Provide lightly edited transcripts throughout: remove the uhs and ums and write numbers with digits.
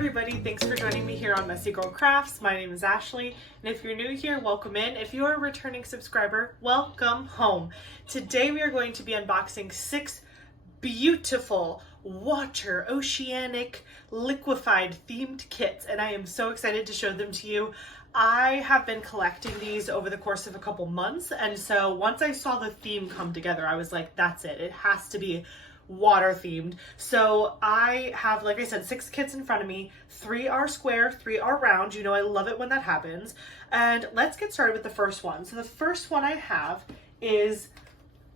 everybody, thanks for joining me here on Messy Girl Crafts. My name is Ashley, and if you're new here, welcome in. If you're a returning subscriber, welcome home. Today we are going to be unboxing 6 beautiful water, oceanic, liquefied themed kits, and I am so excited to show them to you. I have been collecting these over the course of a couple months, and so once I saw the theme come together, I was like, that's it. It has to be water themed. So I have, like I said, 6 kits in front of me. 3 are square, 3 are round. You know I love it when that happens. And let's get started with the first one. So the first one I have is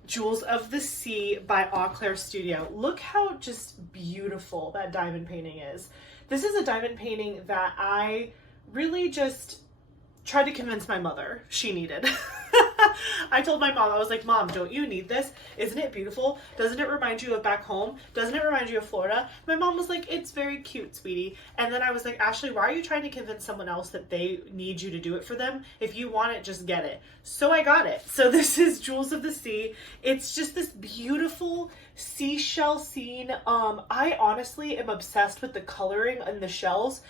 Jewels of the Sea by Auclair Studio. Look how just beautiful that diamond painting is. This is a diamond painting that I really just tried to convince my mother she needed. I told my mom, I was like, Mom, don't you need this? Isn't it beautiful? Doesn't it remind you of back home? Doesn't it remind you of Florida? My mom was like, it's very cute, sweetie. And then I was like, Ashley, why are you trying to convince someone else that they need you to do it for them? If you want it, just get it. So I got it. So this is Jewels of the Sea. It's just this beautiful seashell scene. I honestly am obsessed with the coloring and the shells.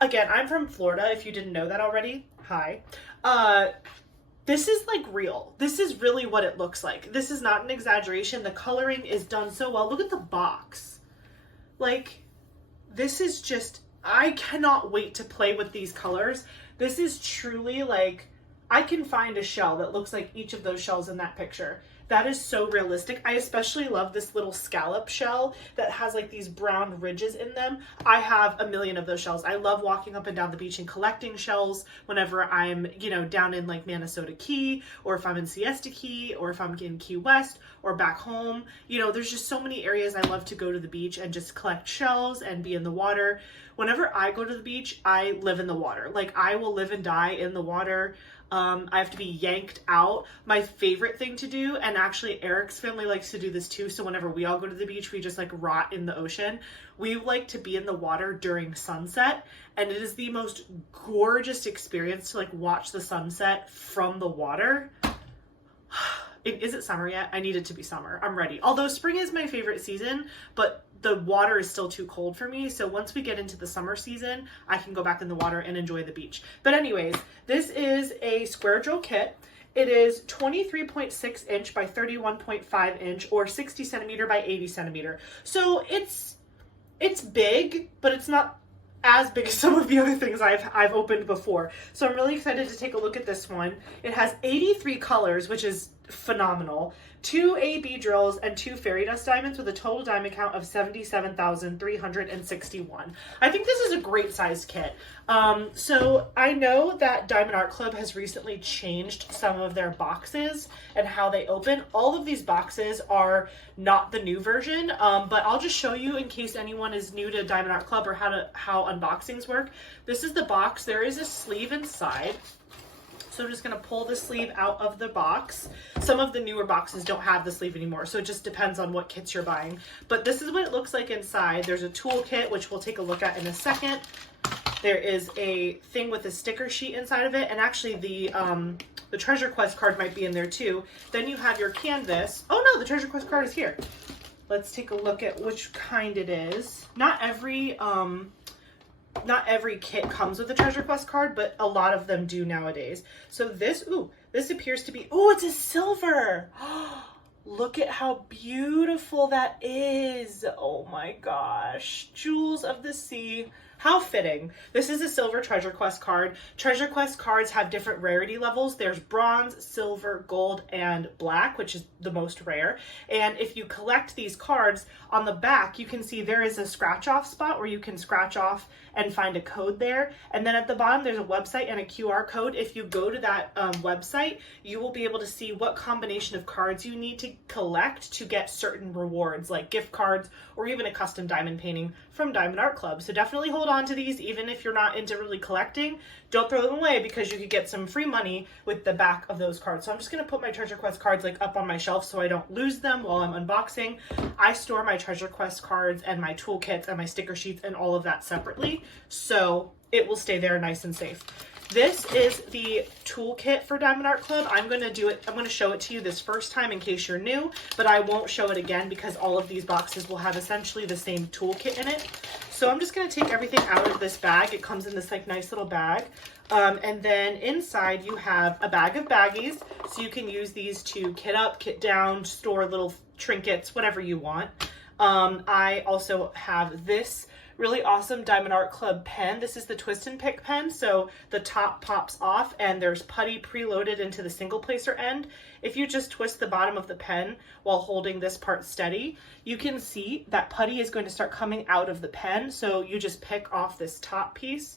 Again, I'm from Florida, if you didn't know that already. Hi. This is like real. This is really what it looks like. This is not an exaggeration. The coloring is done so well. Look at the box. Like, this is just, I cannot wait to play with these colors. This is truly like, I can find a shell that looks like each of those shells in that picture. That is so realistic. I especially love this little scallop shell that has like these brown ridges in them. I have a million of those shells. I love walking up and down the beach and collecting shells whenever I'm, you know, down in like Minnesota Key, or if I'm in Siesta Key, or if I'm in Key West, or back home. You know, there's just so many areas I love to go to the beach and just collect shells and be in the water. Whenever I go to the beach, I live in the water. Like, I will live and die in the water. I have to be yanked out. My favorite thing to do, and actually Eric's family likes to do this too, so whenever we all go to the beach, we just like rot in the ocean. We like to be in the water during sunset, and it is the most gorgeous experience to like watch the sunset from the water. Is it summer yet? I need it to be summer. I'm ready. Although spring is my favorite season, but the water is still too cold for me. So once we get into the summer season, I can go back in the water and enjoy the beach. But anyways, this is a square drill kit. It is 23.6 inch by 31.5 inch, or 60 centimeter by 80 centimeter. So it's big, but it's not as big as some of the other things I've opened before. So I'm really excited to take a look at this one. It has 83 colors, which is phenomenal. 2 AB drills and 2 fairy dust diamonds with a total diamond count of 77,361. I think this is a great sized kit. So I know that Diamond Art Club has recently changed some of their boxes and how they open. All of these boxes are not the new version, but I'll just show you in case anyone is new to Diamond Art Club or how unboxings work. This is the box. There is a sleeve inside. So I'm just going to pull the sleeve out of the box. Some of the newer boxes don't have the sleeve anymore, so it just depends on what kits you're buying. But this is what it looks like inside. There's a tool kit, which we'll take a look at in a second. There is a thing with a sticker sheet inside of it, and actually the Treasure Quest card might be in there too. Then you have your canvas. Oh no, the Treasure Quest card is here. Let's take a look at which kind it is. Not every kit comes with a Treasure Quest card, but a lot of them do nowadays. So this appears to be, it's a silver. Look at how beautiful that is. Oh my gosh. Jewels of the Sea. How fitting. This is a silver Treasure Quest card. Treasure Quest cards have different rarity levels. There's bronze, silver, gold, and black, which is the most rare. And if you collect these cards, on the back, you can see there is a scratch off spot where you can scratch off and find a code there. And then at the bottom, there's a website and a QR code. If you go to that website, you will be able to see what combination of cards you need to collect to get certain rewards, like gift cards or even a custom diamond painting from Diamond Art Club. So definitely hold on to these, even if you're not into really collecting. Don't throw them away, because you could get some free money with the back of those cards. So I'm just going to put my Treasure Quest cards like up on my shelf so I don't lose them while I'm unboxing. I store my Treasure Quest cards and my toolkits and my sticker sheets and all of that separately, so it will stay there nice and safe. This is the toolkit for Diamond Art Club. I'm going to show it to you this first time in case you're new, but I won't show it again because all of these boxes will have essentially the same toolkit in it. So I'm just going to take everything out of this bag. It comes in this like nice little bag. And then inside you have a bag of baggies. So you can use these to kit up, kit down, store little trinkets, whatever you want. I also have this really awesome Diamond Art Club pen. This is the twist and pick pen. So the top pops off and there's putty preloaded into the single placer end. If you just twist the bottom of the pen while holding this part steady, you can see that putty is going to start coming out of the pen. So you just pick off this top piece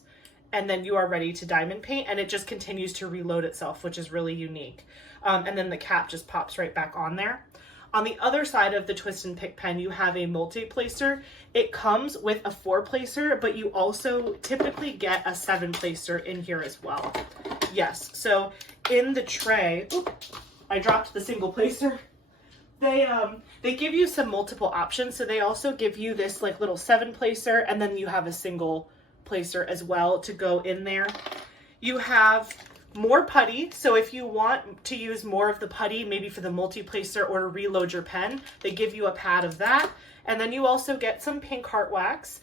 and then you are ready to diamond paint, and it just continues to reload itself, which is really unique. And then the cap just pops right back on there. On the other side of the twist and pick pen, you have a multi-placer. It comes with a 4-placer, but you also typically get a 7-placer in here as well. Yes, so in the tray, I dropped the single placer. They give you some multiple options. So they also give you this like little 7-placer, and then you have a single placer as well to go in there. You have more putty, so if you want to use more of the putty, maybe for the multi-placer or to reload your pen, they give you a pad of that. And then you also get some pink heart wax.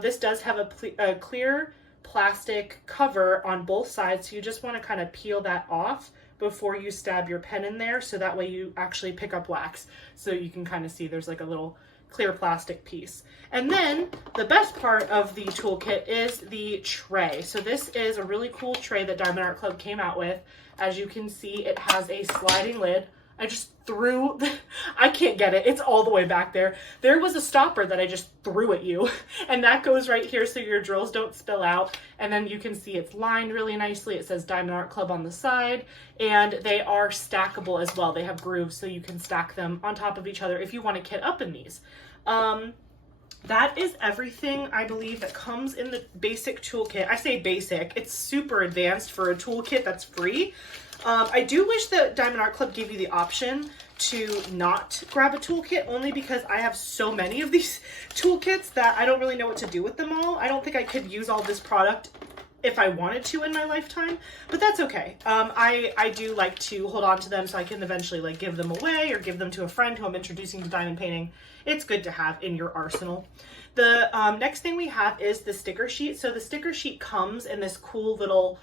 This does have a clear plastic cover on both sides, so you just want to kind of peel that off before you stab your pen in there, so that way you actually pick up wax. So you can kind of see there's like a little clear plastic piece. And then the best part of the toolkit is the tray. So this is a really cool tray that Diamond Art Club came out with. As you can see, it has a sliding lid. I just threw, I can't get it. It's all the way back there. There was a stopper that I just threw at you, and that goes right here so your drills don't spill out. And then you can see it's lined really nicely. It says Diamond Art Club on the side, and they are stackable as well. They have grooves so you can stack them on top of each other if you want to kit up in these. That is everything I believe that comes in the basic toolkit. I say basic, it's super advanced for a toolkit that's free. I do wish that Diamond Art Club gave you the option to not grab a toolkit, only because I have so many of these toolkits that I don't really know what to do with them all. I don't think I could use all this product if I wanted to in my lifetime, but that's okay. I do like to hold on to them so I can eventually like give them away or give them to a friend who I'm introducing to diamond painting. It's good to have in your arsenal. The next thing we have is the sticker sheet. So the sticker sheet comes in this cool little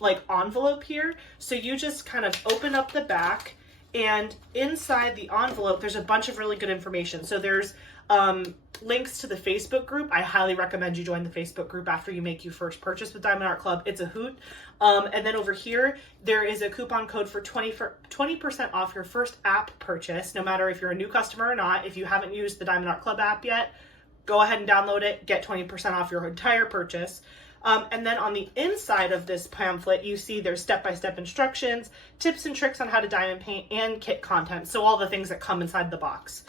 like envelope here. So you just kind of open up the back, and inside the envelope there's a bunch of really good information. So there's links to the Facebook group. I highly recommend you join the Facebook group after you make your first purchase with Diamond Art Club. It's a hoot. And then over here, there is a coupon code for 20% off your first app purchase, no matter if you're a new customer or not. If you haven't used the Diamond Art Club app yet, go ahead and download it, get 20% off your entire purchase. And then on the inside of this pamphlet, you see there's step-by-step instructions, tips and tricks on how to diamond paint, and kit content. So all the things that come inside the box.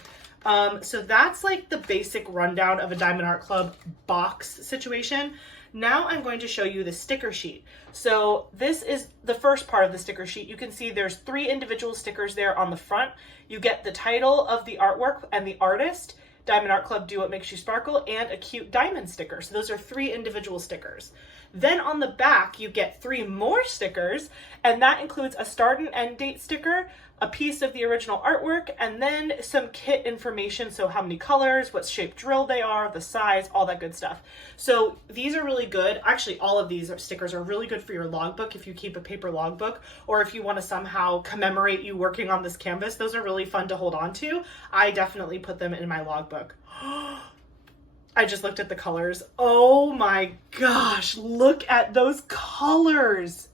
So that's like the basic rundown of a Diamond Art Club box situation. Now I'm going to show you the sticker sheet. So this is the first part of the sticker sheet. You can see there's 3 individual stickers there on the front. You get the title of the artwork and the artist, Diamond Art Club Do What Makes You Sparkle, and a cute diamond sticker. So those are 3 individual stickers. Then on the back, you get 3 more stickers, and that includes a start and end date sticker, a piece of the original artwork, and then some kit information. So how many colors, what shape drill they are, the size, all that good stuff. So these are really good. Actually, all of these stickers are really good for your logbook if you keep a paper logbook, or if you want to somehow commemorate you working on this canvas. Those are really fun to hold on to. I definitely put them in my logbook. I just looked at the colors. Oh my gosh, look at those colors.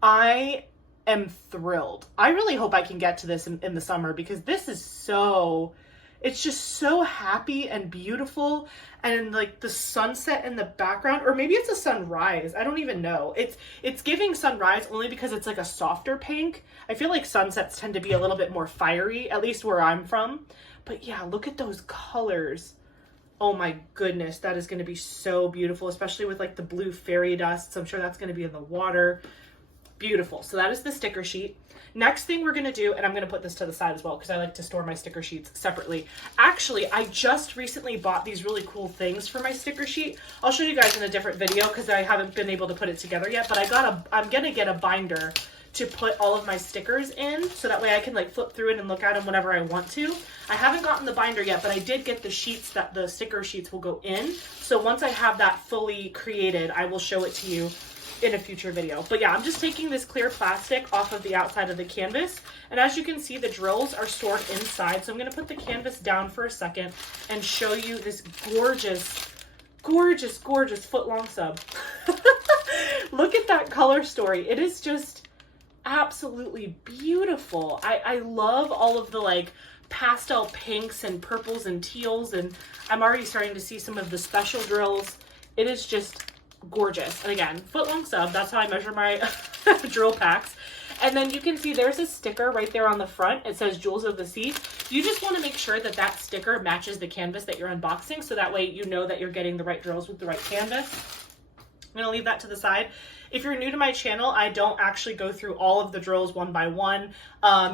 I am thrilled. I really hope I can get to this in the summer, because this is so, it's just so happy and beautiful, and like the sunset in the background, or maybe it's a sunrise. I don't even know. It's giving sunrise only because it's like a softer pink. I feel like sunsets tend to be a little bit more fiery, at least where I'm from. But yeah, look at those colors. Oh my goodness, that is going to be so beautiful, especially with like the blue fairy dust. So I'm sure that's going to be in the water. Beautiful. So that is the sticker sheet. Next thing we're going to do, and I'm going to put this to the side as well because I like to store my sticker sheets separately. Actually, I just recently bought these really cool things for my sticker sheet. I'll show you guys in a different video because I haven't been able to put it together yet, but I'm going to get a binder to put all of my stickers in, so that way I can like flip through it and look at them whenever I want to. I haven't gotten the binder yet, but I did get the sheets that the sticker sheets will go in. So once I have that fully created, I will show it to you in a future video. But yeah, I'm just taking this clear plastic off of the outside of the canvas, and as you can see, the drills are stored inside. So I'm going to put the canvas down for a second and show you this gorgeous, gorgeous, gorgeous foot-long sub. Look at that color story. It is just absolutely beautiful. I love all of the like pastel pinks and purples and teals, and I'm already starting to see some of the special drills. It is just gorgeous. And again, foot-long sub, that's how I measure my drill packs. And then you can see there's a sticker right there on the front. It says Jewels of the Sea. You just want to make sure that that sticker matches the canvas that you're unboxing, so that way you know that you're getting the right drills with the right canvas. I'm going to leave that to the side. If you're new to my channel, I don't actually go through all of the drills one by one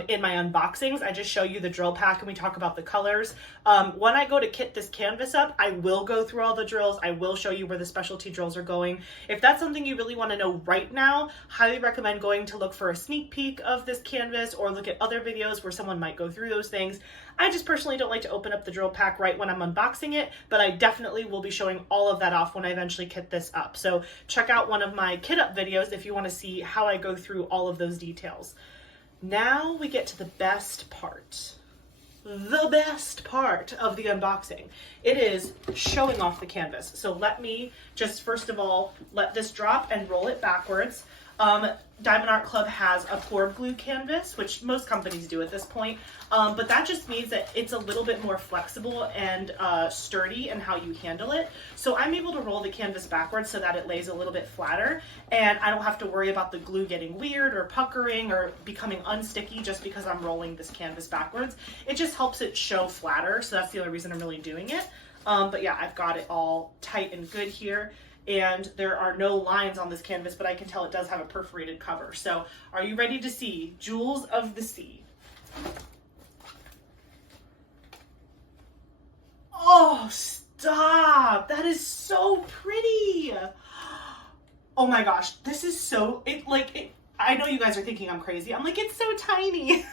in my unboxings. I just show you the drill pack and we talk about the colors. When I go to kit this canvas up, I will go through all the drills. I will show you where the specialty drills are going. If that's something you really want to know right now, highly recommend going to look for a sneak peek of this canvas or look at other videos where someone might go through those things. I just personally don't like to open up the drill pack right when I'm unboxing it, but I definitely will be showing all of that off when I eventually kit this up. So check out one of my kit up videos if you want to see how I go through all of those details. Now we get to the best part. The best part of the unboxing. It is showing off the canvas. So let me just first of all let this drop and roll it backwards. Diamond Art Club has a poured glue canvas, which most companies do at this point, but that just means that it's a little bit more flexible and sturdy in how you handle it. So I'm able to roll the canvas backwards so that it lays a little bit flatter, and I don't have to worry about the glue getting weird or puckering or becoming unsticky just because I'm rolling this canvas backwards. It just helps it show flatter, so that's the only reason I'm really doing it. But yeah, I've got it all tight and good here. And there are no lines on this canvas, but I can tell it does have a perforated cover. So are you ready to see Jewels of the Sea? Oh, stop. That is so pretty. Oh my gosh. This is so, I know you guys are thinking I'm crazy. I'm like, it's so tiny.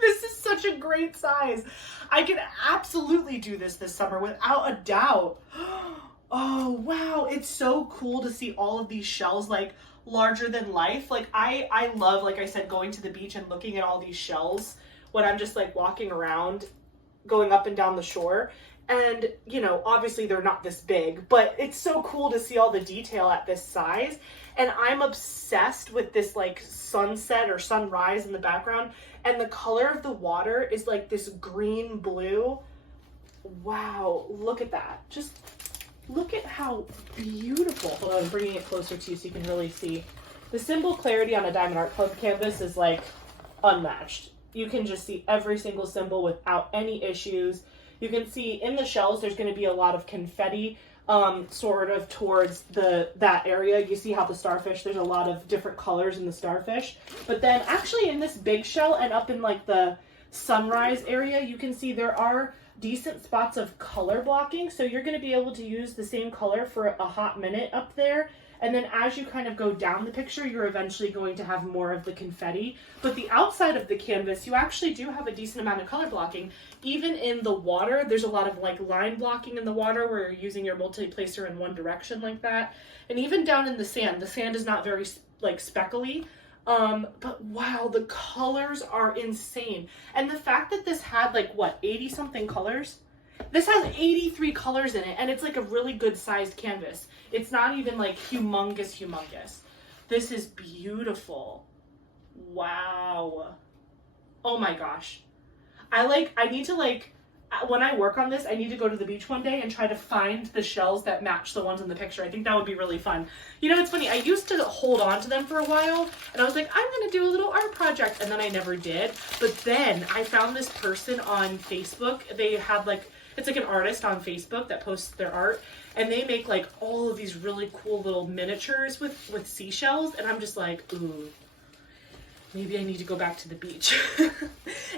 This is such a great size. I can absolutely do this summer without a doubt. Oh, wow. It's so cool to see all of these shells like larger than life. Like I love, like I said, going to the beach and looking at all these shells when I'm just like walking around, going up and down the shore. And, you know, obviously they're not this big, but it's so cool to see all the detail at this size. And I'm obsessed with this like sunset or sunrise in the background. And the color of the water is like this green blue. Wow. Look at that. Just look at how beautiful. Hold on, I'm bringing it closer to you so you can really see. The symbol clarity on a Diamond Art Club canvas is like unmatched. You can just see every single symbol without any issues. You can see in the shells there's going to be a lot of confetti sort of towards that area. You see how the starfish, there's a lot of different colors in the starfish. But then actually in this big shell and up in like the sunrise area, you can see there are decent spots of color blocking. So you're going to be able to use the same color for a hot minute up there. And then as you kind of go down the picture, you're eventually going to have more of the confetti. But the outside of the canvas, you actually do have a decent amount of color blocking. Even in the water, there's a lot of like line blocking in the water where you're using your multi-placer in one direction like that. And even down in the sand is not very like speckly. But wow, the colors are insane. And the fact that this had like what, 80 something colors? This has 83 colors in it, and it's like a really good sized canvas. It's not even like humongous. This is beautiful. Wow. Oh my gosh. I need to like, when I work on this, I need to go to the beach one day and try to find the shells that match the ones in the picture. I think that would be really fun. You know, it's funny. I used to hold on to them for a while, and I was like, I'm going to do a little art project, and then I never did. But then I found this person on Facebook. They had like, it's like an artist on Facebook that posts their art, and they make like all of these really cool little miniatures with seashells, and I'm just like, ooh, maybe I need to go back to the beach.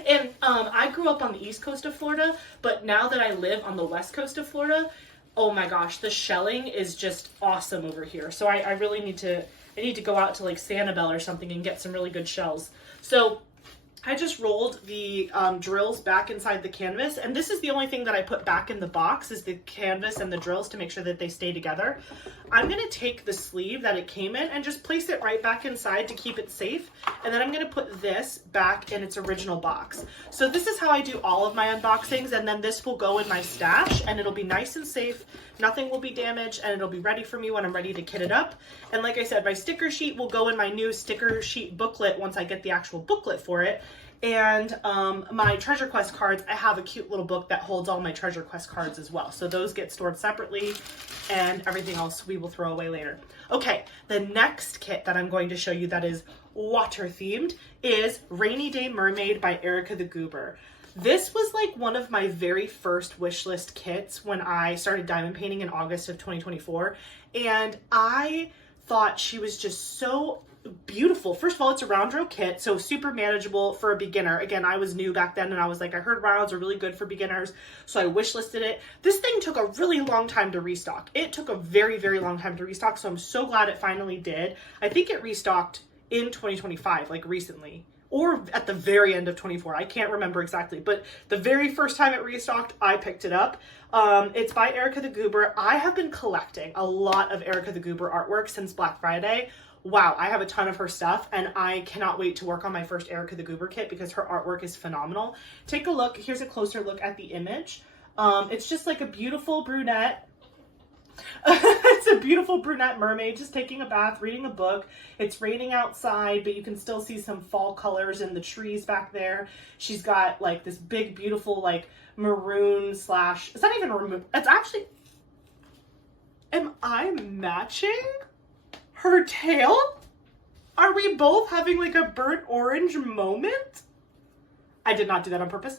And I grew up on the east coast of Florida, but now that I live on the west coast of Florida, oh my gosh, the shelling is just awesome over here. So I really need to I need to go out to like Sanibel or something and get some really good shells. So I just rolled the drills back inside the canvas, and this is the only thing that I put back in the box is the canvas and the drills to make sure that they stay together. I'm going to take the sleeve that it came in and just place it right back inside to keep it safe, and then I'm going to put this back in its original box. So this is how I do all of my unboxings, and then this will go in my stash, and it'll be nice and safe. Nothing will be damaged, and it'll be ready for me when I'm ready to kit it up. And like I said, my sticker sheet will go in my new sticker sheet booklet once I get the actual booklet for it. And my Treasure Quest cards, I have a cute little book that holds all my Treasure Quest cards as well. So those get stored separately, and everything else we will throw away later. Okay, the next kit that I'm going to show you that is water themed is Rainy Day Mermaid by Erika the Goober. This was like one of my very first wish list kits when I started diamond painting in August of 2024. And I thought she was just so beautiful. First of all, it's a round row kit, so super manageable for a beginner. Again, I was new back then, and I was like, I heard rounds are really good for beginners, so I wish listed it. This thing took a really long time to restock. It took a very, very long time to restock, so I'm so glad it finally did. I think it restocked in 2025, like recently, or at the very end of 24. I can't remember exactly, but the very first time it restocked, I picked it up. It's by Erika the Goober. I have been collecting a lot of Erika the Goober artwork since Black Friday. Wow, I have a ton of her stuff, and I cannot wait to work on my first Erika the Goober kit because her artwork is phenomenal. Take a look. Here's a closer look at the image. It's just like a beautiful brunette. It's a beautiful brunette mermaid just taking a bath, reading a book. It's raining outside, but you can still see some fall colors in the trees back there. She's got like this big, beautiful, like maroon slash, it's not even maroon, it's actually, am I matching her tail? Are we both having like a burnt orange moment? I did not do that on purpose.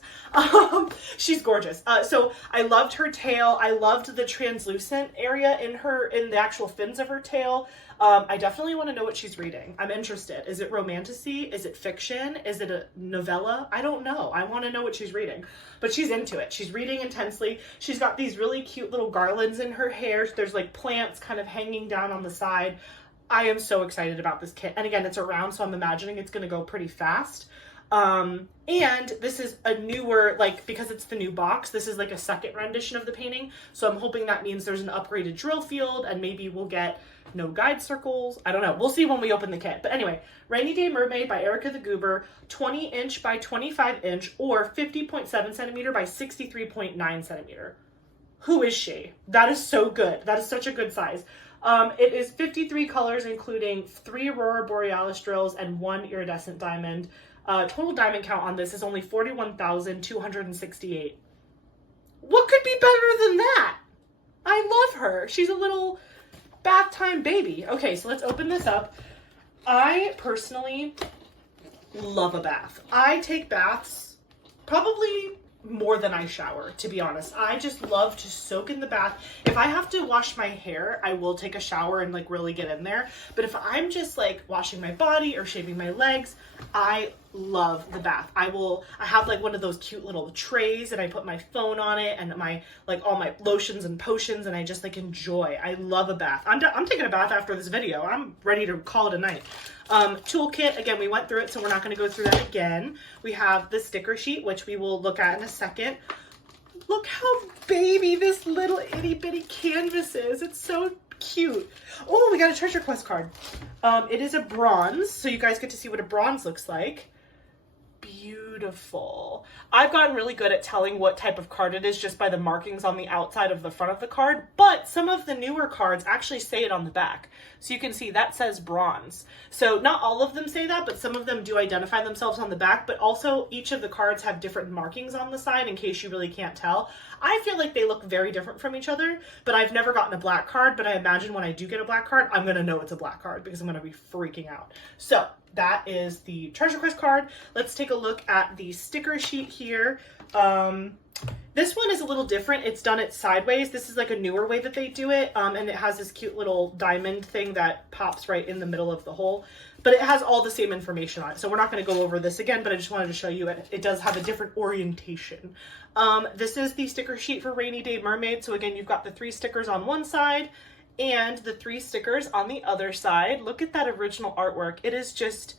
She's gorgeous. So I loved her tail. I loved the translucent area in the actual fins of her tail. I definitely want to know what she's reading. I'm interested. Is it romantasy? Is it fiction? Is it a novella? I don't know. I want to know what she's reading, but she's into it. She's reading intensely. She's got these really cute little garlands in her hair. There's like plants kind of hanging down on the side. I am so excited about this kit. And again, it's a round, so I'm imagining it's going to go pretty fast. And this is a newer, like, because it's the new box, this is like a second rendition of the painting. So I'm hoping that means there's an upgraded drill field, and maybe we'll get no guide circles. I don't know. We'll see when we open the kit. But anyway, Rainy Day Mermaid by Erika the Goober, 20 inch by 25 inch or 50.7 centimeter by 63.9 centimeter. Who is she? That is so good. That is such a good size. It is 53 colors, including 3 Aurora Borealis drills and 1 iridescent diamond. Total diamond count on this is only 41,268. What could be better than that? I love her. She's a little bath time baby. Okay, so let's open this up. I personally love a bath. I take baths probably more than I shower, to be honest. I just love to soak in the bath. If I have to wash my hair, I will take a shower and like really get in there. But if I'm just like washing my body or shaving my legs, I love the bath. I have like one of those cute little trays and I put my phone on it and my like all my lotions and potions, and I just like enjoy. I love a bath. I'm taking a bath after this video. I'm ready to call it a night. Toolkit, again, we went through it, so we're not going to go through that again. We have the sticker sheet, which we will look at in a second. Look how baby this little itty bitty canvas is. It's so cute. Oh, we got a Treasure Quest card. It is a bronze, so you guys get to see what a bronze looks like. Beautiful. I've gotten really good at telling what type of card it is just by the markings on the outside of the front of the card, but some of the newer cards actually say it on the back. So you can see that says bronze. So not all of them say that, but some of them do identify themselves on the back, but also each of the cards have different markings on the side in case you really can't tell. I feel like they look very different from each other, but I've never gotten a black card, but I imagine when I do get a black card, I'm going to know it's a black card because I'm going to be freaking out. So that is the Treasure Quest card. Let's take a look at the sticker sheet here. This one is a little different. It's done it sideways. This is like a newer way that they do it. And it has this cute little diamond thing that pops right in the middle of the hole, but it has all the same information on it. So we're not going to go over this again, but I just wanted to show you it does have a different orientation. This is the sticker sheet for Rainy Day Mermaid. So again, you've got the 3 stickers on one side and the 3 stickers on the other side. Look at that original artwork. It is just,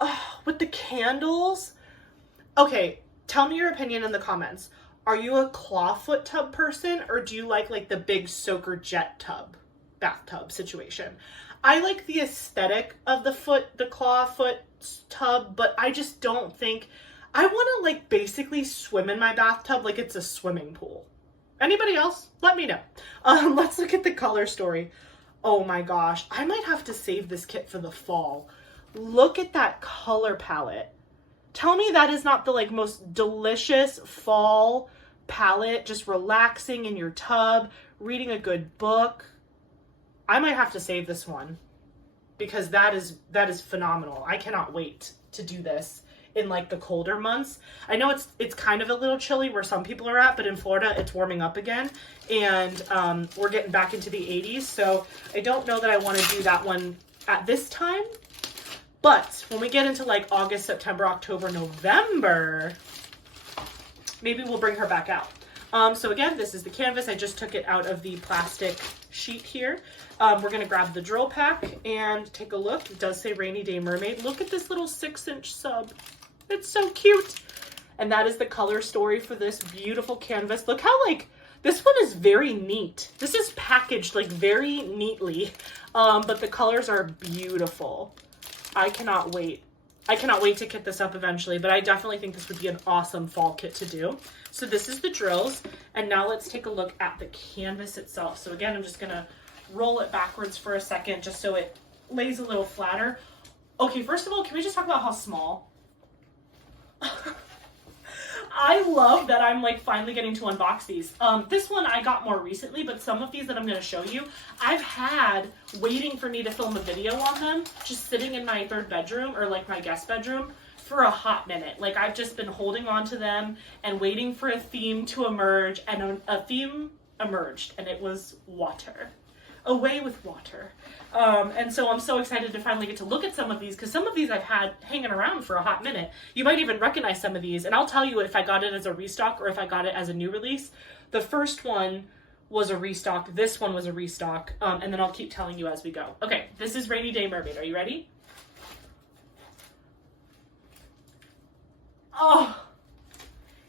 oh, with the candles. Okay, tell me your opinion in the comments. Are you a clawfoot tub person, or do you like the big soaker jet tub, bathtub situation? I like the aesthetic of the clawfoot tub, but I just don't think, I want to basically swim in my bathtub like it's a swimming pool. Anybody else? Let me know. Let's look at the color story. Oh my gosh, I might have to save this kit for the fall. Look at that color palette. Tell me that is not the most delicious fall palette, just relaxing in your tub, reading a good book. I might have to save this one because that is phenomenal. I cannot wait to do this in the colder months. I know it's kind of a little chilly where some people are at, but in Florida it's warming up again, and we're getting back into the 80s. So I don't know that I want to do that one at this time, but when we get into August, September, October, November, maybe we'll bring her back out. So again, this is the canvas. I just took it out of the plastic sheet here. We're going to grab the drill pack and take a look. It does say Rainy Day Mermaid. Look at this little 6-inch sub. It's so cute. And that is the color story for this beautiful canvas. Look how this one is very neat. This is packaged very neatly, but the colors are beautiful. I cannot wait. I cannot wait to kit this up eventually, but I definitely think this would be an awesome fall kit to do. So this is the drills, and now let's take a look at the canvas itself. So again, I'm just gonna roll it backwards for a second just so it lays a little flatter. Okay, first of all, can we just talk about how small? I love that I'm finally getting to unbox these. This one I got more recently, but some of these that I'm going to show you, I've had waiting for me to film a video on them, just sitting in my 3rd bedroom or my guest bedroom for a hot minute. I've just been holding on to them and waiting for a theme to emerge, and a theme emerged, and it was water. Away with water. And so I'm so excited to finally get to look at some of these, because some of these I've had hanging around for a hot minute. You might even recognize some of these, and I'll tell you if I got it as a restock or if I got it as a new release. The first one was a restock, this one was a restock, and then I'll keep telling you as we go. Okay, this is Rainy Day Mermaid. Are you ready? Oh,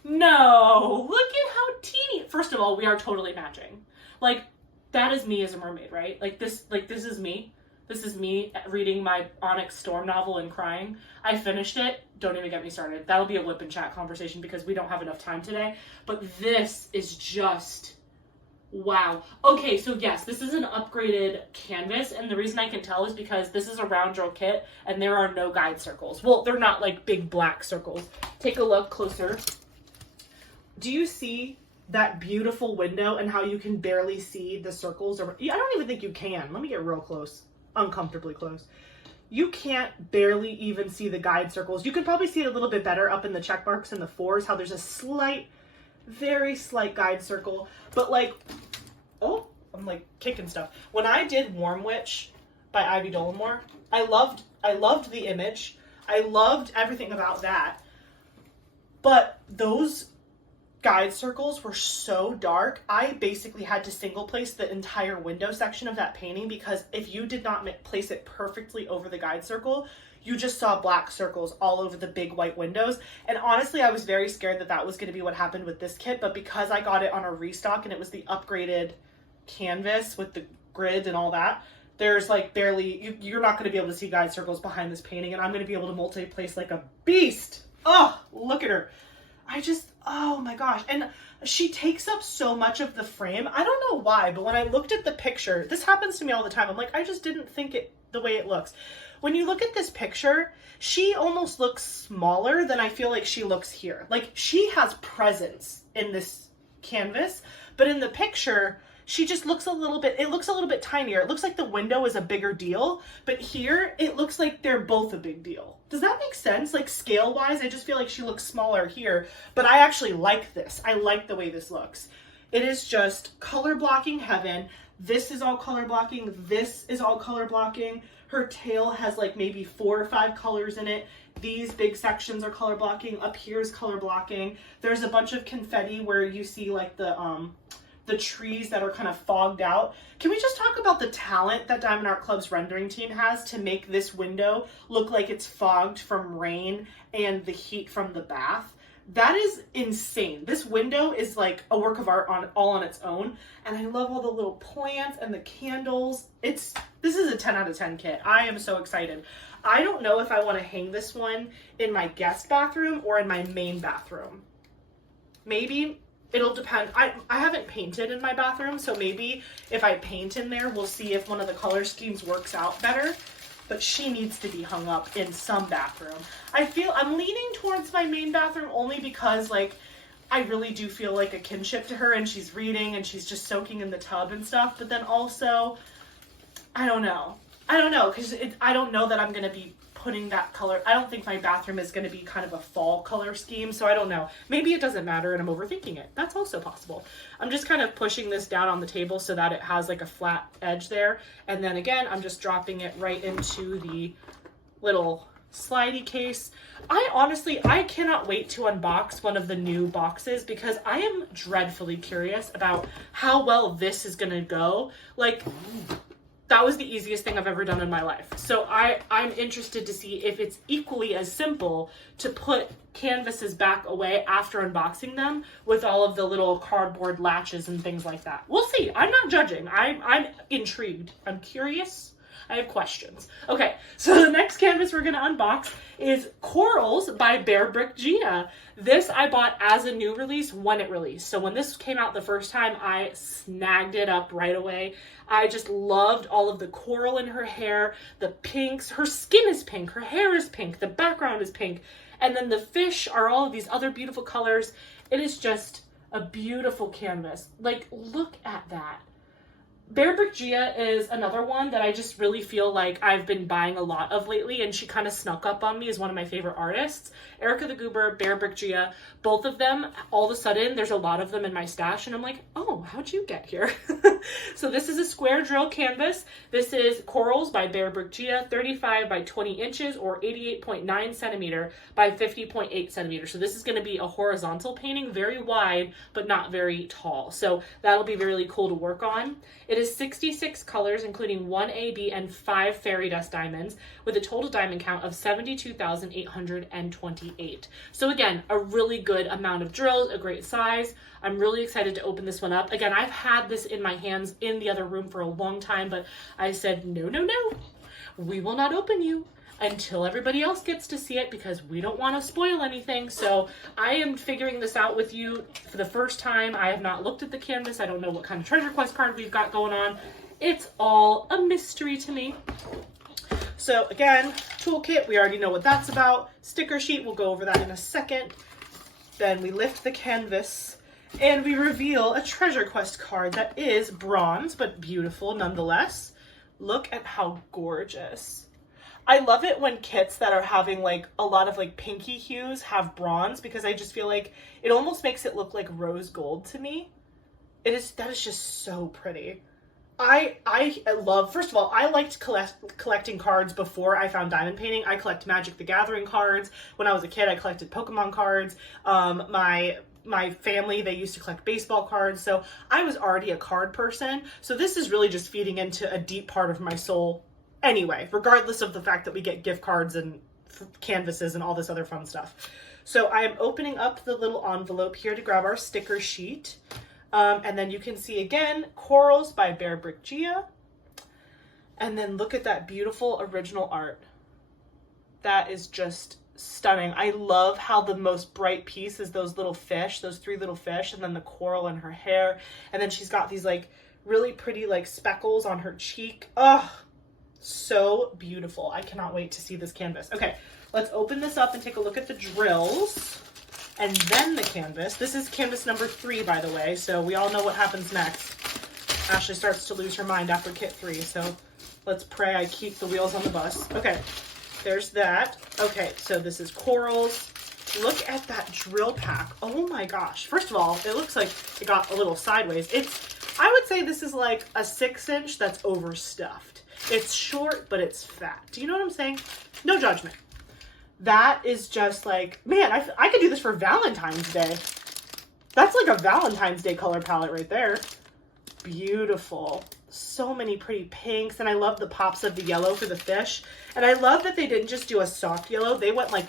no, look at how teeny. First of all, we are totally matching. That is me as a mermaid, right? This is me. This is me reading my Onyx Storm novel and crying. I finished it. Don't even get me started. That'll be a whip and chat conversation because we don't have enough time today. But this is just, wow. Okay, so yes, this is an upgraded canvas, and the reason I can tell is because this is a round drill kit and there are no guide circles. Well, they're not big black circles. Take a look closer. Do you see that beautiful window and how you can barely see the circles? I don't even think you can. Let me get real close, uncomfortably close. You can't barely even see the guide circles. You can probably see it a little bit better up in the check marks and the 4s, how there's a slight, very slight guide circle. But oh, I'm kicking stuff. When I did Warm Witch by Ivy Dolamore, I loved the image. I loved everything about that. But those guide circles were so dark, I basically had to single place the entire window section of that painting, because if you did not place it perfectly over the guide circle, you just saw black circles all over the big white windows. And honestly, I was very scared that that was going to be what happened with this kit, but because I got it on a restock and it was the upgraded canvas with the grid and all that, there's barely, you're not going to be able to see guide circles behind this painting, and I'm going to be able to multi-place like a beast. Oh, look at her. Oh my gosh. And she takes up so much of the frame. I don't know why, but when I looked at the picture, this happens to me all the time. I'm I just didn't think it the way it looks. When you look at this picture, she almost looks smaller than I feel like she looks here. She has presence in this canvas, but in the picture, she just looks a little bit tinier. It looks like the window is a bigger deal, but here it looks like they're both a big deal. Does that make sense? Scale wise, I just feel like she looks smaller here, but I actually like this. I like the way this looks. It is just color blocking heaven. This is all color blocking. This is all color blocking. Her tail has maybe 4 or 5 colors in it. These big sections are color blocking. Up here is color blocking. There's a bunch of confetti where you see the the trees that are kind of fogged out. Can we just talk about the talent that Diamond Art Club's rendering team has to make this window look like it's fogged from rain and the heat from the bath? That is insane. This window is like a work of art all on its own. And I love all the little plants and the candles. This is a 10 out of 10 kit. I am so excited. I don't know if I want to hang this one in my guest bathroom or in my main bathroom. Maybe it'll depend. I haven't painted in my bathroom, so maybe if I paint in there, we'll see if one of the color schemes works out better. But she needs to be hung up in some bathroom. I feel I'm leaning towards my main bathroom only because like I really do feel like a kinship to her, and she's reading and she's just soaking in the tub and stuff. But then also, I don't know because I don't know that I'm gonna be putting that color. I don't think my bathroom is going to be kind of a fall color scheme, so I don't know. Maybe it doesn't matter and I'm overthinking it. That's also possible. I'm just kind of pushing this down on the table so that it has like a flat edge there, and then again I'm just dropping it right into the little slidey case. I cannot wait to unbox one of the new boxes because I am dreadfully curious about how well this is going to go. Like, that was the easiest thing I've ever done in my life. So I'm interested to see if it's equally as simple to put canvases back away after unboxing them with all of the little cardboard latches and things like that. We'll see. I'm not judging. I'm intrigued. I'm curious. I have questions. Okay, so the next canvas we're gonna unbox is Corals by Bearbrickjia. This I bought as a new release when it released. So when this came out the first time, I snagged it up right away. I just loved all of the coral in her hair, the pinks. Her skin is pink, her hair is pink, the background is pink, and then the fish are all of these other beautiful colors. It is just a beautiful canvas. Like, look at that. Bearbrickjia is another one that I just really feel like I've been buying a lot of lately, and she kind of snuck up on me as one of my favorite artists. Erika the Goober, Bearbrickjia, both of them, all of a sudden, there's a lot of them in my stash, and I'm like, oh, how'd you get here? So this is a square drill canvas. This is Corals by Bearbrickjia, 35 by 20 inches, or 88.9 centimeter by 50.8 centimeters. So this is going to be a horizontal painting, very wide, but not very tall. So that'll be really cool to work on. It is 66 colors, including 1 AB and 5 fairy dust diamonds, with a total diamond count of 72,828. So again, a really good amount of drills, a great size. I'm really excited to open this one up. Again, I've had this in my hands in the other room for a long time, but I said, no, we will not open you until everybody else gets to see it because we don't want to spoil anything. So I am figuring this out with you for the first time. I have not looked at the canvas. I don't know what kind of treasure quest card we've got going on. It's all a mystery to me. So again, toolkit, we already know what that's about. Sticker sheet, we'll go over that in a second. Then we lift the canvas and we reveal a treasure quest card that is bronze, but beautiful nonetheless. Look at how gorgeous. I love it when kits that are having like a lot of like pinky hues have bronze, because I just feel like it almost makes it look like rose gold to me. That is just so pretty. I love, first of all, I liked collecting cards before I found diamond painting. I collect Magic the Gathering cards. When I was a kid, I collected Pokemon cards. My family, they used to collect baseball cards. So I was already a card person. So this is really just feeding into a deep part of my soul anyway, regardless of the fact that we get gift cards and canvases and all this other fun stuff. So I am opening up the little envelope here to grab our sticker sheet. And then you can see again, Corals by Bearbrickjia. And then look at that beautiful original art. That is just stunning. I love how the most bright piece is those little fish, those 3 little fish, and then the coral in her hair. And then she's got these like really pretty like speckles on her cheek. Oh, so beautiful. I cannot wait to see this canvas. Okay, let's open this up and take a look at the drills. And then the canvas. This is canvas number 3, by the way, so we all know what happens next. Ashley starts to lose her mind after kit 3, so let's pray I keep the wheels on the bus. Okay, there's that. Okay, so this is Corals. Look at that drill pack. Oh my gosh. First of all, it looks like it got a little sideways. I would say this is like a 6-inch that's overstuffed. It's short, but it's fat. Do you know what I'm saying? No judgment. That is just like, man, I could do this for Valentine's Day. That's like a Valentine's Day color palette right there. beautiful. So many pretty pinks, and I love the pops of the yellow for the fish. And I love that they didn't just do a soft yellow. They went like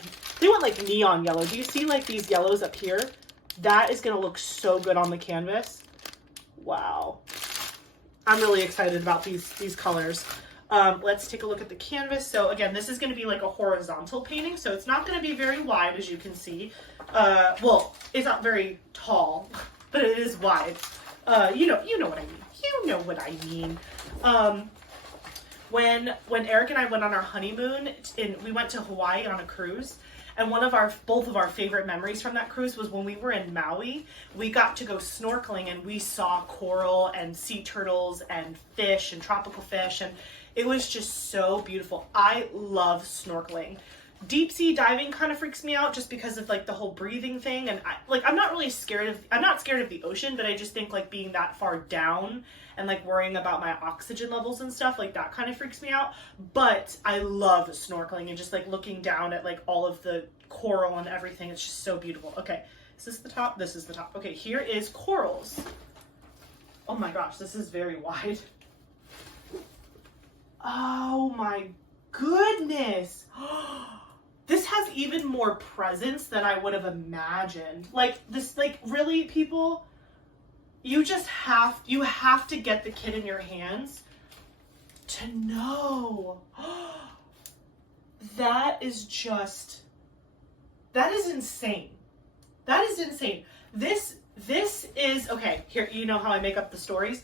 neon yellow. Do you see like these yellows up here? That is going to look so good on the canvas. Wow. I'm really excited about these colors. Let's take a look at the canvas. So again, this is going to be like a horizontal painting, so it's not going to be very wide, as you can see. Well, it's not very tall, but it is wide. You know what I mean. You know what I mean. When Eric and I went on our honeymoon, we went to Hawaii on a cruise, and both of our favorite memories from that cruise was when we were in Maui. We got to go snorkeling, and we saw coral and sea turtles and fish and tropical fish, and it was just so beautiful. I love snorkeling. Deep sea diving kind of freaks me out just because of like the whole breathing thing, and I'm not scared of the ocean, but I just think like being that far down and like worrying about my oxygen levels and stuff like that kind of freaks me out. But I love snorkeling and just like looking down at like all of the coral and everything. It's just so beautiful. Okay, is this the top? This is the top. Okay, here is corals. Oh my gosh, this is very wide. Oh my goodness. This has even more presence than I would have imagined. Like this, like really, people, you have to get the kit in your hands to know. That is insane. That is insane. This is, okay, here, you know how I make up the stories?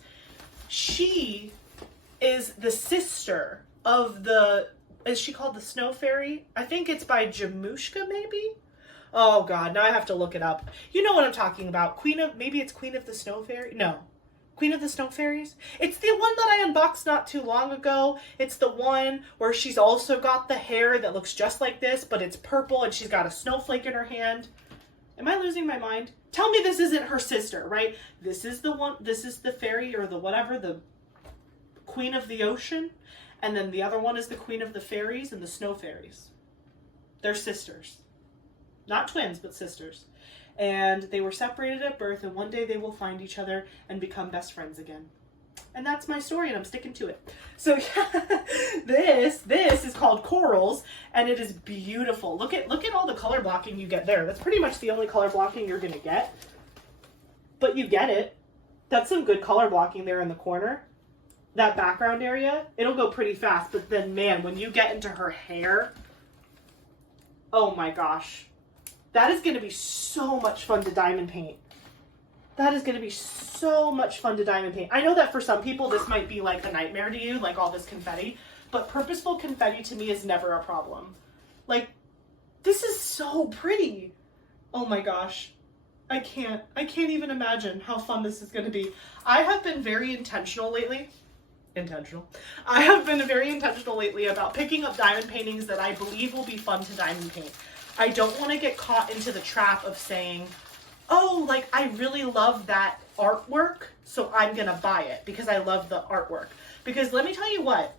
She is the sister of is she called the Snow Fairy? I think it's by Jamushka, maybe? Oh God, now I have to look it up. You know what I'm talking about. Maybe it's Queen of the Snow Fairy? No. Queen of the Snow Fairies? It's the one that I unboxed not too long ago. It's the one where she's also got the hair that looks just like this, but it's purple and she's got a snowflake in her hand. Am I losing my mind? Tell me this isn't her sister, right? This is the fairy or the whatever, the Queen of the Ocean. And then the other one is the Queen of the Fairies and the Snow Fairies. They're sisters. Not twins, but sisters. And they were separated at birth, and one day they will find each other and become best friends again. And that's my story, and I'm sticking to it. So this is called Corals, and it is beautiful. Look at all the color blocking you get there. That's pretty much the only color blocking you're gonna get. But you get it. That's some good color blocking there in the corner. That background area, it'll go pretty fast, but then man, when you get into her hair, oh my gosh, that is going to be so much fun to diamond paint. That is going to be so much fun to diamond paint. I know that for some people this might be like a nightmare to you, like all this confetti, but purposeful confetti to me is never a problem. Like, this is so pretty. Oh my gosh. I can't even imagine how fun this is going to be. I have been very intentional lately. I have been very intentional lately about picking up diamond paintings that I believe will be fun to diamond paint. I don't want to get caught into the trap of saying, oh, like I really love that artwork, so I'm going to buy it because I love the artwork. Because let me tell you what,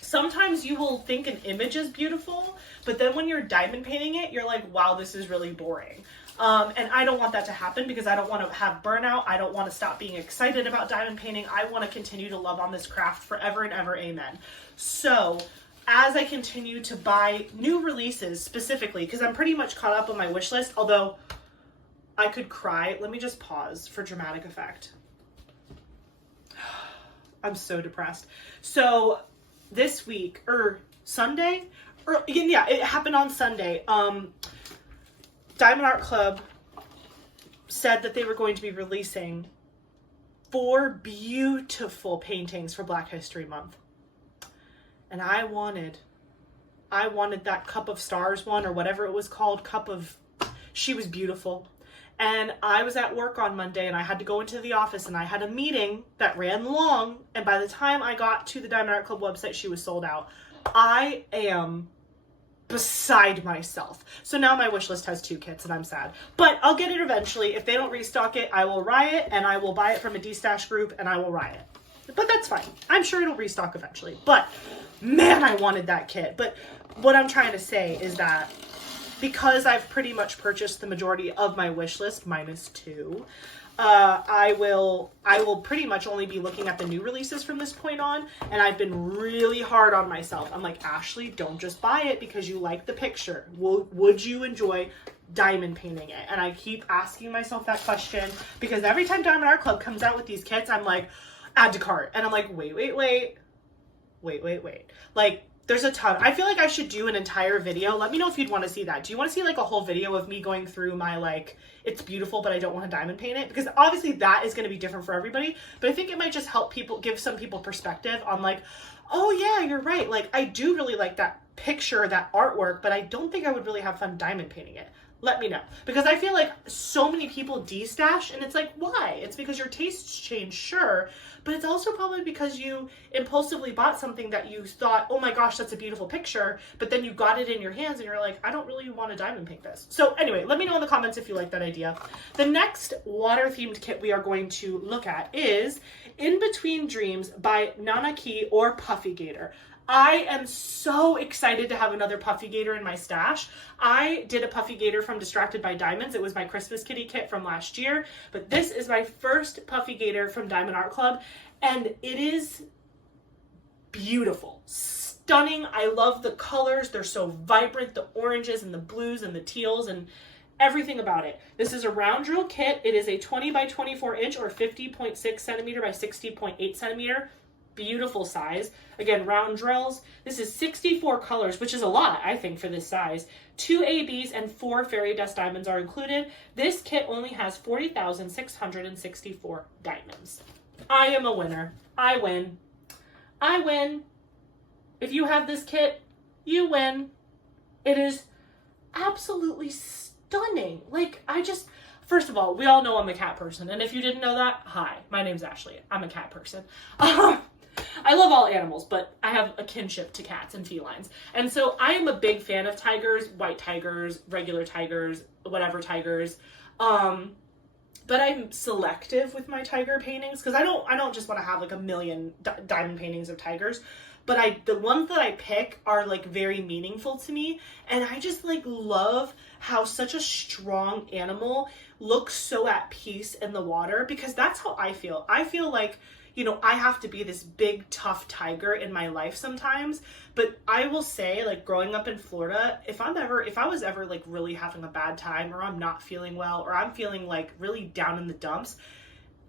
sometimes you will think an image is beautiful, but then when you're diamond painting it, you're like, wow, this is really boring. And I don't want that to happen because I don't want to have burnout. I don't want to stop being excited about diamond painting. I want to continue to love on this craft forever and ever. Amen. So as I continue to buy new releases specifically, because I'm pretty much caught up on my wish list, although I could cry. Let me just pause for dramatic effect. I'm so depressed. So this week, Sunday, yeah, it happened on Sunday. Diamond Art Club said that they were going to be releasing 4 beautiful paintings for Black History Month. And I wanted that Cup of Stars one, or whatever it was called, she was beautiful. And I was at work on Monday and I had to go into the office and I had a meeting that ran long. And by the time I got to the Diamond Art Club website, she was sold out. I am beside myself. So now my wish list has 2 kits and I'm sad. But I'll get it eventually. If they don't restock it, I will riot and I will buy it from a D-Stash group and I will riot. But that's fine. I'm sure it'll restock eventually. But man, I wanted that kit. But what I'm trying to say is that because I've pretty much purchased the majority of my wish list, minus 2, I will pretty much only be looking at the new releases from this point on, and I've been really hard on myself. I'm like, Ashley, don't just buy it because you like the picture. Would you enjoy diamond painting it? And I keep asking myself that question because every time Diamond Art Club comes out with these kits, I'm like, add to cart. And I'm like, wait. Like, there's a ton. I feel like I should do an entire video. Let me know if you'd want to see that. Do you want to see like a whole video of me going through my like, it's beautiful, but I don't want to diamond paint it? Because obviously that is going to be different for everybody. But I think it might just help people, give some people perspective on like, oh yeah, you're right. Like, I do really like that picture, that artwork, but I don't think I would really have fun diamond painting it. Let me know. Because I feel like so many people de-stash, and it's like, why? It's because your tastes change, sure, but it's also probably because you impulsively bought something that you thought, oh my gosh, that's a beautiful picture, but then you got it in your hands and you're like, I don't really want to diamond paint this. So anyway, let me know in the comments if you like that idea. The next water-themed kit we are going to look at is In Between Dreams by Nanaki or Puffygator. I am so excited to have another Puffygator in my stash. I did a Puffygator from Distracted by Diamonds. It was my Christmas kitty kit from last year, but this is my first Puffygator from Diamond Art Club, and it is beautiful, stunning. I love the colors. They're so vibrant, the oranges and the blues and the teals and everything about it. This is a round drill kit. It is a 20 by 24 inch or 50.6 centimeter by 60.8 centimeter. Beautiful size. Again, round drills. This is 64 colors, which is a lot, I think, for this size. 2 ABs and 4 fairy dust diamonds are included. This kit only has 40,664 diamonds. I am a winner. I win. I win. If you have this kit, you win. It is absolutely stunning. Like, first of all, we all know I'm a cat person. And if you didn't know that, hi, my name's Ashley. I'm a cat person. I love all animals, but I have a kinship to cats and felines. And so I am a big fan of tigers, white tigers, regular tigers, whatever tigers. But I'm selective with my tiger paintings because I don't just want to have like a million diamond paintings of tigers. But the ones that I pick are like very meaningful to me. And I just like love how such a strong animal looks so at peace in the water, because that's how I feel. I feel like, you know, I have to be this big, tough tiger in my life sometimes. But I will say, like, growing up in Florida, if I was ever like really having a bad time, or I'm not feeling well, or I'm feeling like really down in the dumps,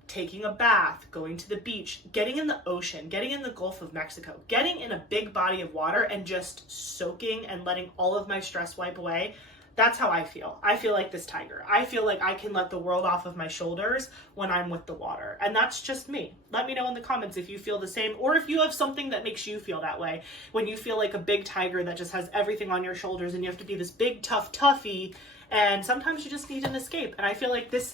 taking a bath, going to the beach, getting in the ocean, getting in the Gulf of Mexico, getting in a big body of water and just soaking and letting all of my stress wipe away. That's how I feel. I feel like this tiger. I feel like I can let the world off of my shoulders when I'm with the water. And that's just me. Let me know in the comments if you feel the same, or if you have something that makes you feel that way. When you feel like a big tiger that just has everything on your shoulders and you have to be this big, tough toughie, and sometimes you just need an escape. And I feel like this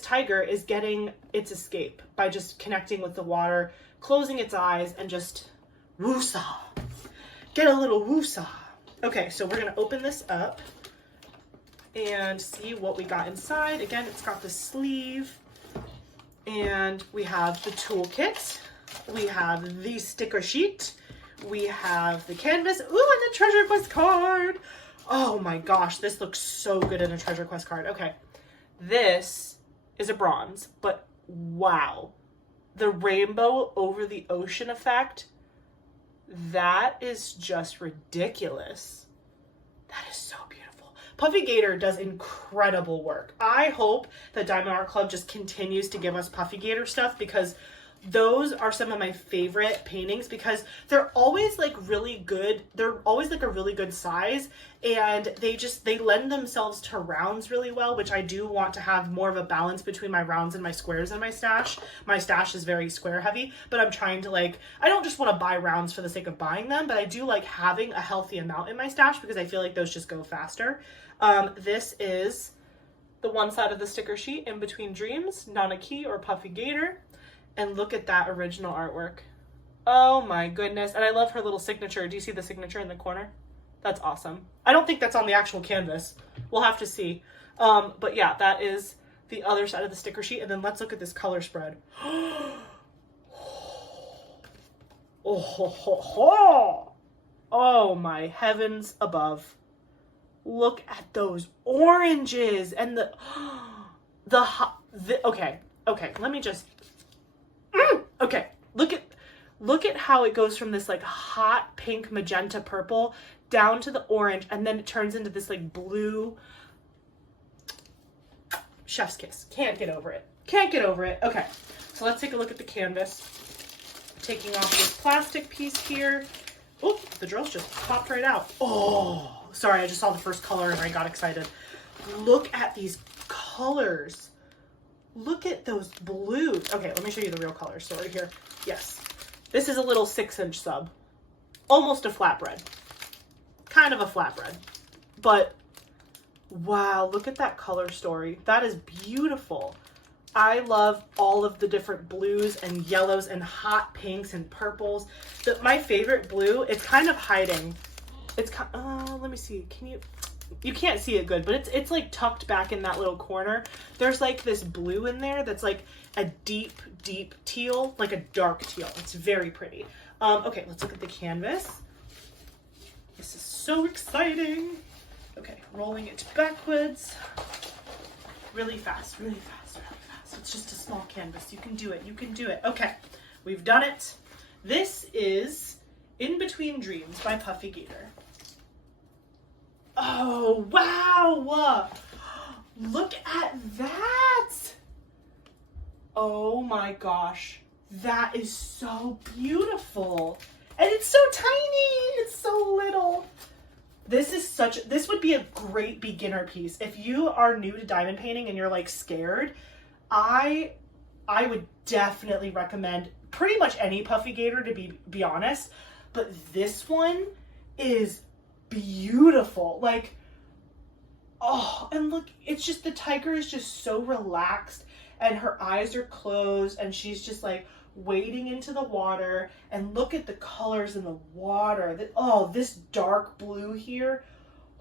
tiger is getting its escape by just connecting with the water, closing its eyes, and just woosah. Get a little woosah. Okay, so we're gonna open this up and see what we got inside. Again, it's got the sleeve, and we have the toolkit, we have the sticker sheet, we have the canvas, ooh, and the treasure quest card. Oh my gosh, this looks so good in a treasure quest card. Okay, this is a bronze, but wow, the rainbow over the ocean effect, that is just ridiculous. That is so beautiful. Puffygator does incredible work. I hope that Diamond Art Club just continues to give us Puffygator stuff, because those are some of my favorite paintings, because they're always like really good. They're always like a really good size, and they lend themselves to rounds really well, which I do want to have more of a balance between my rounds and my squares in my stash. My stash is very square heavy, but I'm trying to I don't just want to buy rounds for the sake of buying them, but I do like having a healthy amount in my stash because I feel like those just go faster. This is the one side of the sticker sheet, In Between Dreams, Nanaki or Puffygator. And look at that original artwork. Oh my goodness. And I love her little signature. Do you see the signature in the corner? That's awesome. I don't think that's on the actual canvas. We'll have to see. But yeah, that is the other side of the sticker sheet. And then let's look at this color spread. Oh my heavens above. Look at those oranges and okay, let me just, okay, look at how it goes from this like hot pink magenta purple down to the orange, and then it turns into this like blue. Chef's kiss. Can't get over it. Can't get over it. Okay, so let's take a look at the canvas. Taking off this plastic piece here. Oh, the drills just popped right out. Oh, sorry, I just saw the first color and I got excited. Look at these colors. Look at those blues. Okay, let me show you the real color story here. Yes, this is a little 6-inch sub. Almost a flatbread. Kind of a flatbread. But, wow, look at that color story. That is beautiful. I love all of the different blues and yellows and hot pinks and purples. My favorite blue, it's kind of hiding. It's let me see. You can't see it good, but it's like tucked back in that little corner. There's like this blue in there that's like a deep, deep teal, like a dark teal. It's very pretty. Okay, let's look at the canvas. This is so exciting. Okay, rolling it backwards. Really fast, really fast. It's just a small canvas. You can do it. You can do it. Okay, we've done it. This is In Between Dreams by Puffygator. Oh, wow. Look at that. Oh my gosh. That is so beautiful. And it's so tiny. It's so little. This would be a great beginner piece. If you are new to diamond painting and you're like scared, I would definitely recommend pretty much any Puffygator, to be honest, but this one is beautiful. Like, oh, and look, it's just, the tiger is just so relaxed and her eyes are closed and she's just like wading into the water, and look at the colors in the water. Oh, this dark blue here.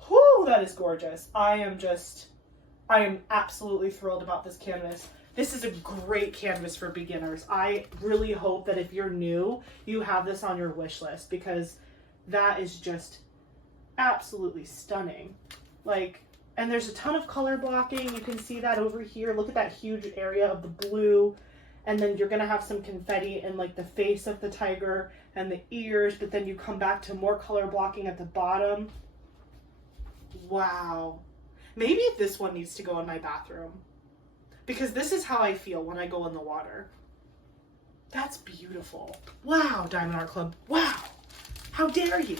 Whoo, that is gorgeous. I am absolutely thrilled about this canvas. This is a great canvas for beginners. I really hope that if you're new, you have this on your wish list, because that is just absolutely stunning. Like, and there's a ton of color blocking. You can see that over here. Look at that huge area of the blue. And then you're gonna have some confetti in like the face of the tiger and the ears, but then you come back to more color blocking at the bottom. Wow. Maybe this one needs to go in my bathroom, because this is how I feel when I go in the water. That's beautiful. Wow, Diamond Art Club. Wow. How dare you?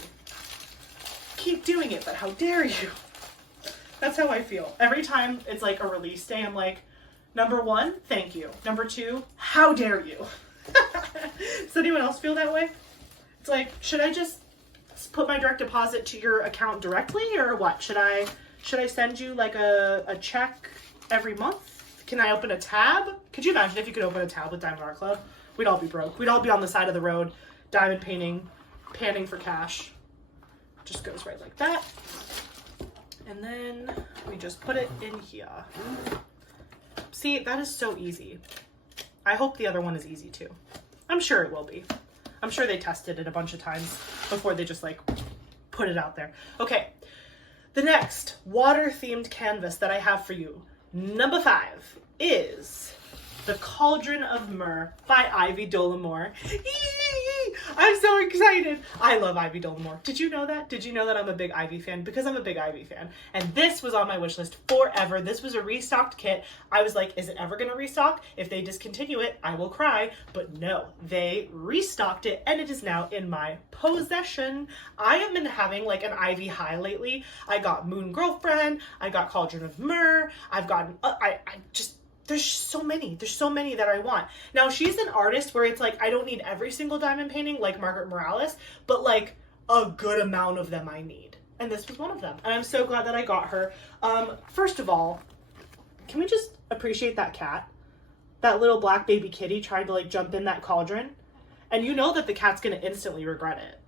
Keep doing it, but how dare you? That's how I feel. Every time it's like a release day, I'm like, number one, thank you. Number two, how dare you? Does anyone else feel that way? It's like, should I just put my direct deposit to your account directly, or what? Should I send you like a check every month? Can I open a tab? Could you imagine if you could open a tab with Diamond Art Club? We'd all be broke. We'd all be on the side of the road, diamond painting, panning for cash. Just goes right like that. And then we just put it in here. See, that is so easy. I hope the other one is easy too. I'm sure it will be. I'm sure they tested it a bunch of times before they just like put it out there. Okay, the next water-themed canvas that I have for you, number 5, is The Cauldron of Mer by Ivy Dolamore. I'm so excited. I love Ivy Dolamore. Did you know that? Did you know that I'm a big Ivy fan? Because I'm a big Ivy fan. And this was on my wish list forever. This was a restocked kit. I was like, is it ever going to restock? If they discontinue it, I will cry. But no, they restocked it and it is now in my possession. I have been having like an Ivy high lately. I got Moon Girlfriend. I got Cauldron of Mer. I've gotten, there's so many that I want. Now, she's an artist where it's like, I don't need every single diamond painting like Margaret Morales, but like a good amount of them I need. And this was one of them. And I'm so glad that I got her. First of all, can we just appreciate that cat? That little black baby kitty tried to like jump in that cauldron. And you know that the cat's going to instantly regret it.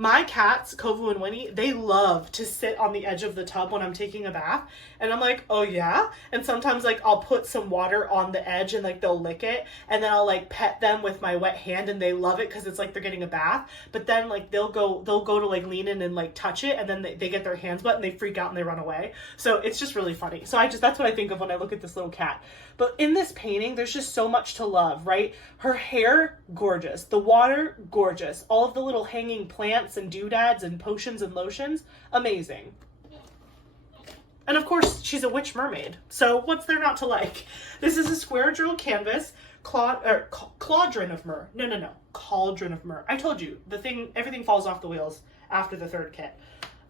My cats, Kovu and Winnie, they love to sit on the edge of the tub when I'm taking a bath. And I'm like, oh yeah? And sometimes like I'll put some water on the edge and like they'll lick it. And then I'll like pet them with my wet hand and they love it because it's like they're getting a bath. But then like they'll go to like lean in and like touch it, and then they get their hands wet and they freak out and they run away. So it's just really funny. So that's what I think of when I look at this little cat. But in this painting, there's just so much to love, right? Her hair, gorgeous. The water, gorgeous. All of the little hanging plants and doodads and potions and lotions, amazing. And of course, she's a witch mermaid. So what's there not to like? This is a square drill canvas, Cauldron of Mer. No, Cauldron of Mer. I told you, everything falls off the wheels after the third kit.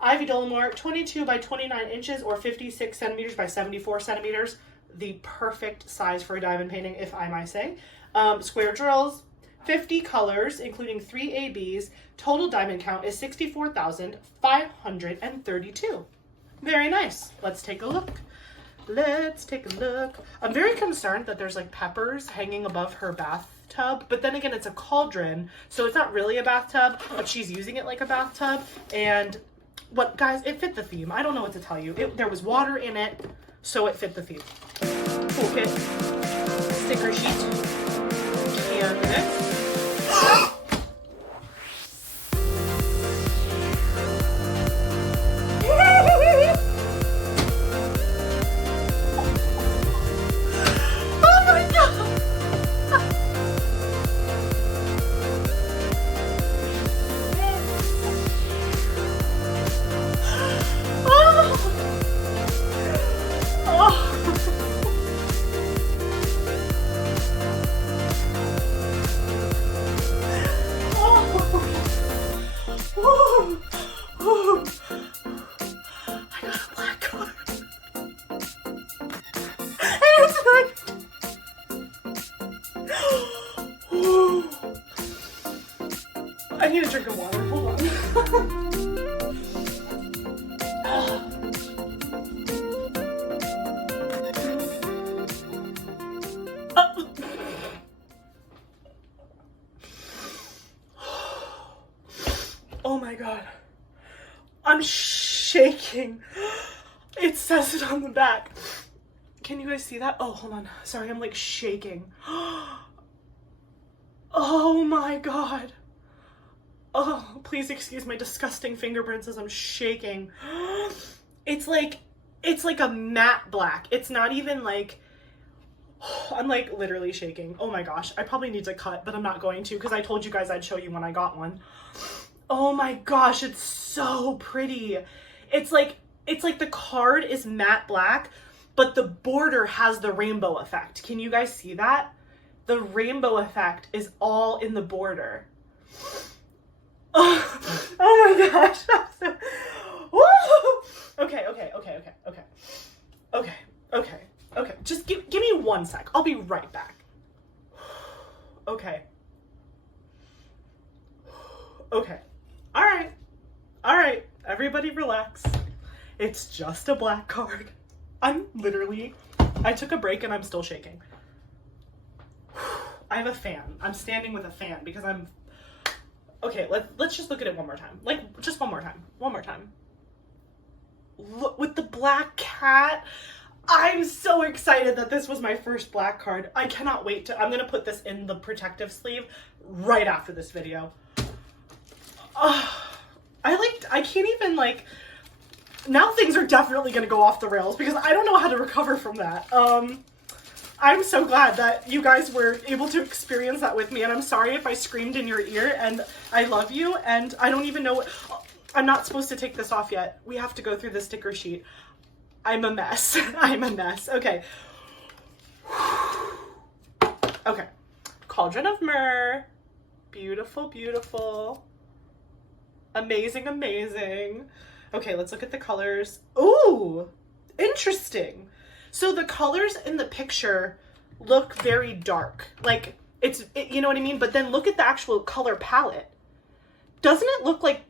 Ivy Dolamore, 22 by 29 inches or 56 centimeters by 74 centimeters. The perfect size for a diamond painting, if I might say. Square drills, 50 colors, including 3 ABs. Total diamond count is 64,532. Very nice. Let's take a look. I'm very concerned that there's like peppers hanging above her bathtub, but then again, it's a cauldron, so it's not really a bathtub, but she's using it like a bathtub. And guys, it fit the theme. I don't know what to tell you. There was water in it, so it fit the theme. Cool kit. Sticker sheet. Canvas. I need a drink of water. Hold on. Oh my god. I'm shaking. It says it on the back. Can you guys see that? Oh, hold on. Sorry, I'm like shaking. Oh my god. Oh, please excuse my disgusting fingerprints as I'm shaking. It's like a matte black. It's not even like, I'm like literally shaking. Oh my gosh. I probably need to cut, but I'm not going to because I told you guys I'd show you when I got one. Oh my gosh, it's so pretty. It's like the card is matte black, but the border has the rainbow effect. Can you guys see that? The rainbow effect is all in the border. Oh my gosh. Okay. Just give me 1 sec. I'll be right back. Okay. All right. Everybody relax. It's just a black card. I took a break and I'm still shaking. I have a fan. I'm standing with a fan because okay, let's just look at it one more time. Like, just one more time. Look, with the black cat. I'm so excited that this was my first black card. I cannot wait I'm gonna put this in the protective sleeve right after this video. I can't even now things are definitely gonna go off the rails because I don't know how to recover from that. I'm so glad that you guys were able to experience that with me, and I'm sorry if I screamed in your ear, and I love you, and I don't even know I'm not supposed to take this off yet. We have to go through the sticker sheet. I'm a mess. Okay. Okay. Cauldron of Mer. Beautiful. Amazing. Okay, let's look at the colors. Ooh, interesting. So the colors in the picture look very dark. Like, you know what I mean? But then look at the actual color palette. Doesn't it look like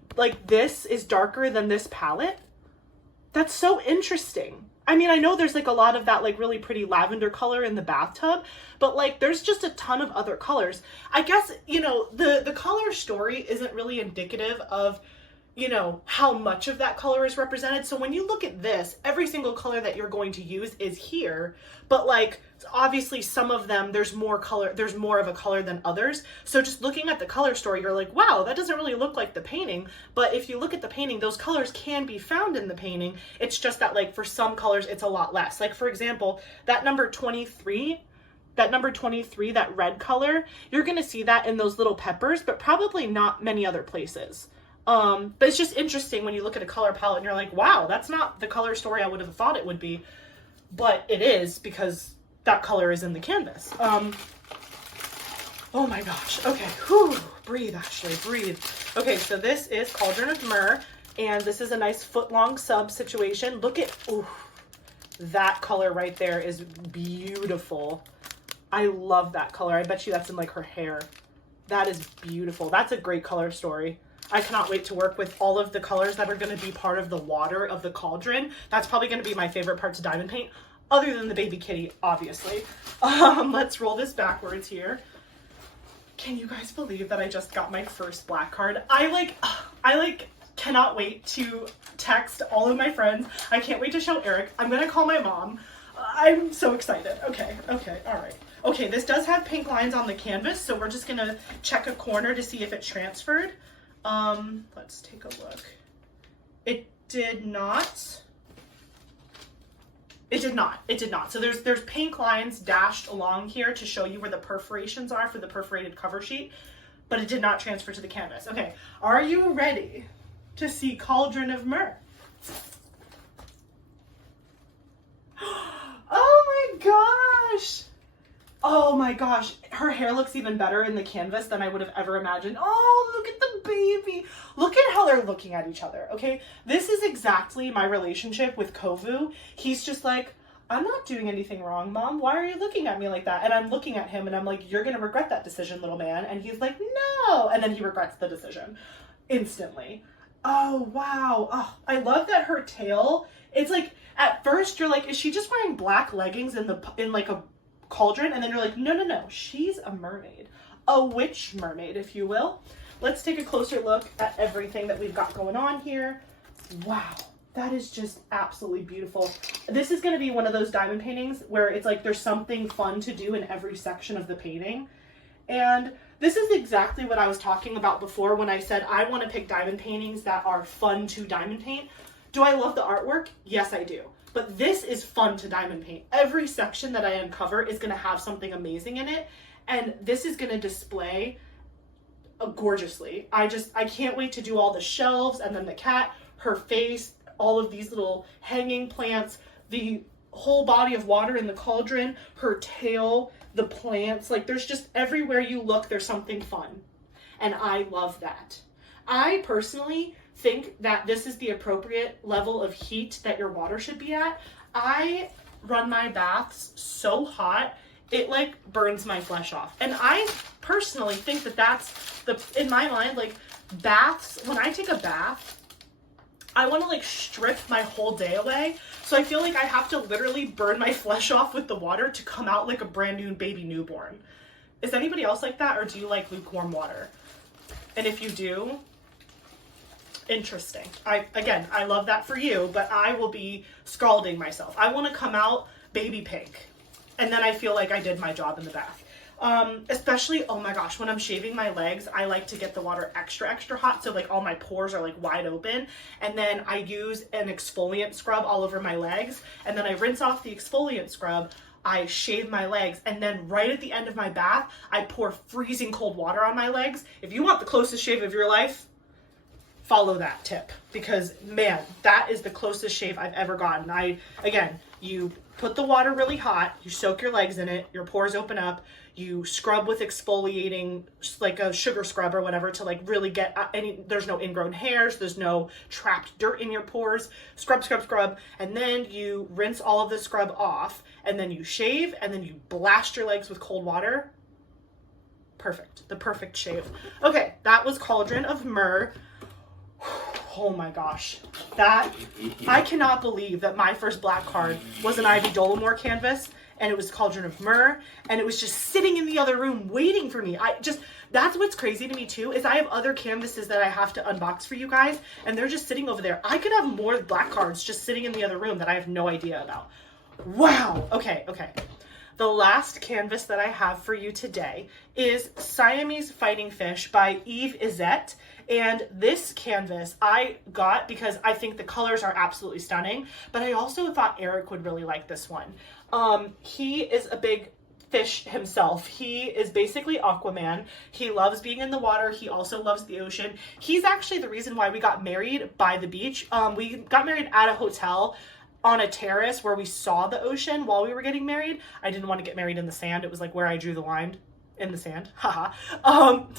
this is darker than this palette? That's so interesting. I mean, I know there's like a lot of that like really pretty lavender color in the bathtub, but like there's just a ton of other colors. I guess, you know, the color story isn't really indicative of, you know, how much of that color is represented. So when you look at this, every single color that you're going to use is here, but like obviously some of them there's more color, there's more of a color than others. So just looking at the color story, you're like, wow, that doesn't really look like the painting. But if you look at the painting, those colors can be found in the painting. It's just that like for some colors it's a lot less. Like for example, that number 23, that red color, you're gonna see that in those little peppers, but probably not many other places. But it's just interesting when you look at a color palette and you're like, wow, that's not the color story I would have thought it would be. But it is, because that color is in the canvas. Oh my gosh. Okay. Whew. Breathe, Ashley, breathe. Okay, so this is Cauldron of Mer, and this is a nice foot-long sub situation. Look at, ooh, that color right there is beautiful. I love that color. I bet you that's in like her hair. That is beautiful. That's a great color story. I cannot wait to work with all of the colors that are going to be part of the water of the cauldron. That's probably going to be my favorite part to diamond paint, other than the baby kitty, obviously. Let's roll this backwards here. Can you guys believe that I just got my first black card? I cannot wait to text all of my friends. I can't wait to show Eric. I'm going to call my mom. I'm so excited. Okay, all right. Okay, this does have pink lines on the canvas, so we're just going to check a corner to see if it transferred. Let's take a look. It did not. So there's pink lines dashed along here to show you where the perforations are for the perforated cover sheet, but it did not transfer to the canvas. Okay, are you ready to see Cauldron of Mer? Oh my gosh! Oh my gosh, her hair looks even better in the canvas than I would have ever imagined. Oh, look at the baby. Look at how they're looking at each other, okay? This is exactly my relationship with Kovu. He's just like, I'm not doing anything wrong, Mom. Why are you looking at me like that? And I'm looking at him and I'm like, you're gonna regret that decision, little man. And he's like, no. And then he regrets the decision instantly. Oh, wow. Oh, I love that her tail, it's like, at first you're like, is she just wearing black leggings in like a cauldron? And then you're like, no, she's a mermaid, a witch mermaid, if you will. Let's take a closer look at everything that we've got going on here. Wow, that is just absolutely beautiful. This is going to be one of those diamond paintings where it's like there's something fun to do in every section of the painting. And this is exactly what I was talking about before when I said I want to pick diamond paintings that are fun to diamond paint. Do I love the artwork? Yes, I do. But this is fun to diamond paint. Every section that I uncover is going to have something amazing in it. And this is going to display gorgeously. I can't wait to do all the shelves and then the cat, her face, all of these little hanging plants, the whole body of water in the cauldron, her tail, the plants. Like there's just everywhere you look, there's something fun. And I love that. I personally think that this is the appropriate level of heat that your water should be at. I run my baths so hot, it like burns my flesh off. And I personally think that that's in my mind, like baths, when I take a bath, I want to like strip my whole day away. So I feel like I have to literally burn my flesh off with the water to come out like a brand new baby newborn. Is anybody else like that, or do you like lukewarm water? And if you do, interesting. I love that for you, but I will be scalding myself. I want to come out baby pink, and then I feel like I did my job in the bath. Especially, oh my gosh, when I'm shaving my legs, I like to get the water extra hot, so like all my pores are like wide open, and then I use an exfoliant scrub all over my legs, and then I rinse off the exfoliant scrub, I shave my legs, and then right at the end of my bath, I pour freezing cold water on my legs. If you want the closest shave of your life, follow that tip, because man, that is the closest shave I've ever gotten. Again, you put the water really hot, you soak your legs in it, your pores open up, you scrub with exfoliating, like a sugar scrub or whatever, to like really get there's no ingrown hairs, there's no trapped dirt in your pores. Scrub, and then you rinse all of the scrub off, and then you shave, and then you blast your legs with cold water. Perfect, the perfect shave. Okay, that was Cauldron of Mer. Oh my gosh, that, I cannot believe that my first black card was an Ivy Dolamore canvas, and it was Cauldron of Mer, and it was just sitting in the other room waiting for me. That's what's crazy to me too, is I have other canvases that I have to unbox for you guys, and they're just sitting over there. I could have more black cards just sitting in the other room that I have no idea about. Wow, okay. The last canvas that I have for you today is Siamese Fighting Fish by Izzett. And this canvas I got because I think the colors are absolutely stunning, but I also thought Eric would really like this one. He is a big fish himself. He is basically Aquaman. He loves being in the water. He also loves the ocean. He's actually the reason why we got married by the beach. We got married at a hotel on a terrace where we saw the ocean while we were getting married. I didn't want to get married in the sand. It was like where I drew the line. In the sand. Haha.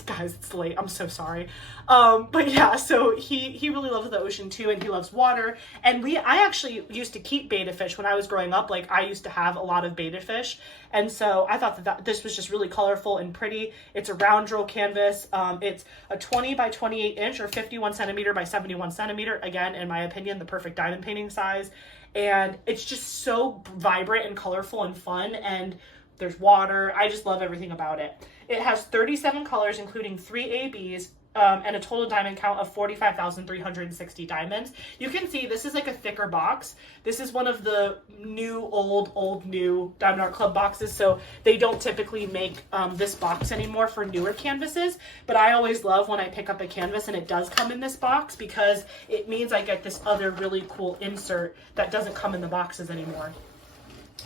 Guys, it's late. I'm so sorry. But yeah, so he really loves the ocean too, and he loves water. And I actually used to keep betta fish when I was growing up. Like, I used to have a lot of betta fish. And so I thought that this was just really colorful and pretty. It's a round drill canvas. It's a 20 by 28 inch or 51 centimeter by 71 centimeter. Again, in my opinion, the perfect diamond painting size. And it's just so vibrant and colorful and fun, and there's water. I just love everything about it. It has 37 colors, including 3 ABs, and a total diamond count of 45,360 diamonds. You can see this is like a thicker box. This is one of the new Diamond Art Club boxes, so they don't typically make this box anymore for newer canvases, but I always love when I pick up a canvas and it does come in this box, because it means I get this other really cool insert that doesn't come in the boxes anymore.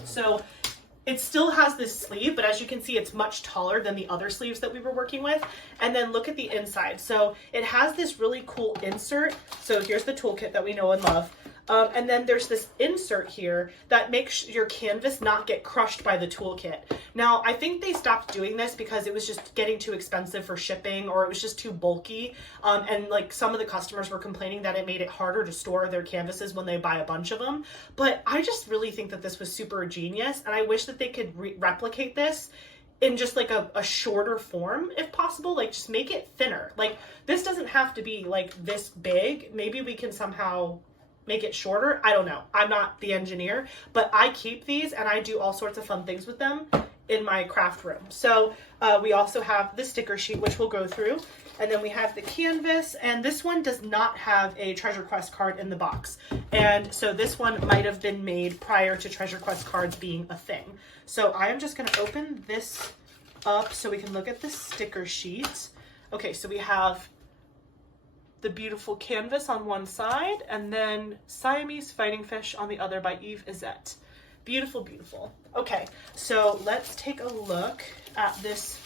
So it still has this sleeve, but as you can see, it's much taller than the other sleeves that we were working with. And then look at the inside. So it has this really cool insert. So here's the toolkit that we know and love. And then there's this insert here that makes your canvas not get crushed by the toolkit. Now, I think they stopped doing this because it was just getting too expensive for shipping, or it was just too bulky. And like some of the customers were complaining that it made it harder to store their canvases when they buy a bunch of them. But I just really think that this was super genius, and I wish that they could replicate this in just like a shorter form if possible. Like, just make it thinner. Like, this doesn't have to be like this big. Maybe we can somehow make it shorter. I don't know. I'm not the engineer, but I keep these and I do all sorts of fun things with them in my craft room. So we also have the sticker sheet, which we'll go through. And then we have the canvas, and this one does not have a Treasure Quest card in the box. And so this one might have been made prior to Treasure Quest cards being a thing. So I am just going to open this up so we can look at the sticker sheet. Okay, so we have the beautiful canvas on one side, and then Siamese Fighting Fish on the other by Izzett. Beautiful, beautiful. Okay, so let's take a look at this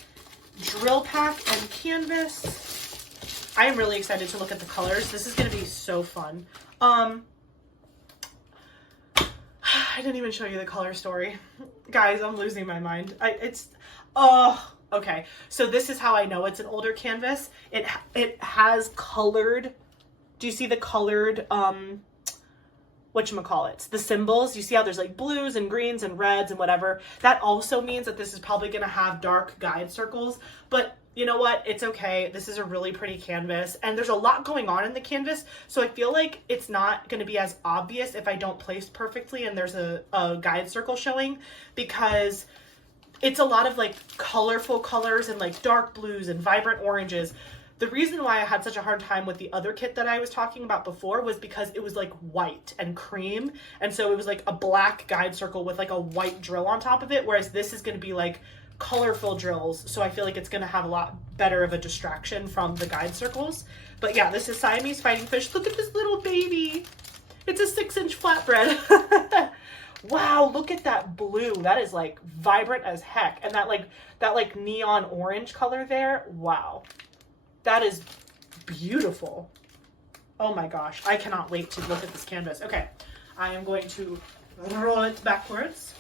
drill pack and canvas. I am really excited to look at the colors. This is going to be so fun. I didn't even show you the color story. Guys, I'm losing my mind. Okay, so this is how I know it's an older canvas. It has colored, do you see the colored, whatchamacallits, the symbols? You see how there's like blues and greens and reds and whatever? That also means that this is probably going to have dark guide circles, but you know what? It's okay. This is a really pretty canvas, and there's a lot going on in the canvas, so I feel like it's not going to be as obvious if I don't place perfectly and there's a guide circle showing, because it's a lot of like colorful colors and like dark blues and vibrant oranges. The reason why I had such a hard time with the other kit that I was talking about before was because it was like white and cream. And so it was like a black guide circle with like a white drill on top of it. Whereas this is going to be like colorful drills. So I feel like it's going to have a lot better of a distraction from the guide circles. But yeah, this is Siamese Fighting Fish. Look at this little baby. It's a 6-inch flatbread. Wow, look at that blue. That is like vibrant as heck. And that like neon orange color there. Wow. That is beautiful. Oh my gosh. I cannot wait to look at this canvas. Okay. I am going to roll it backwards.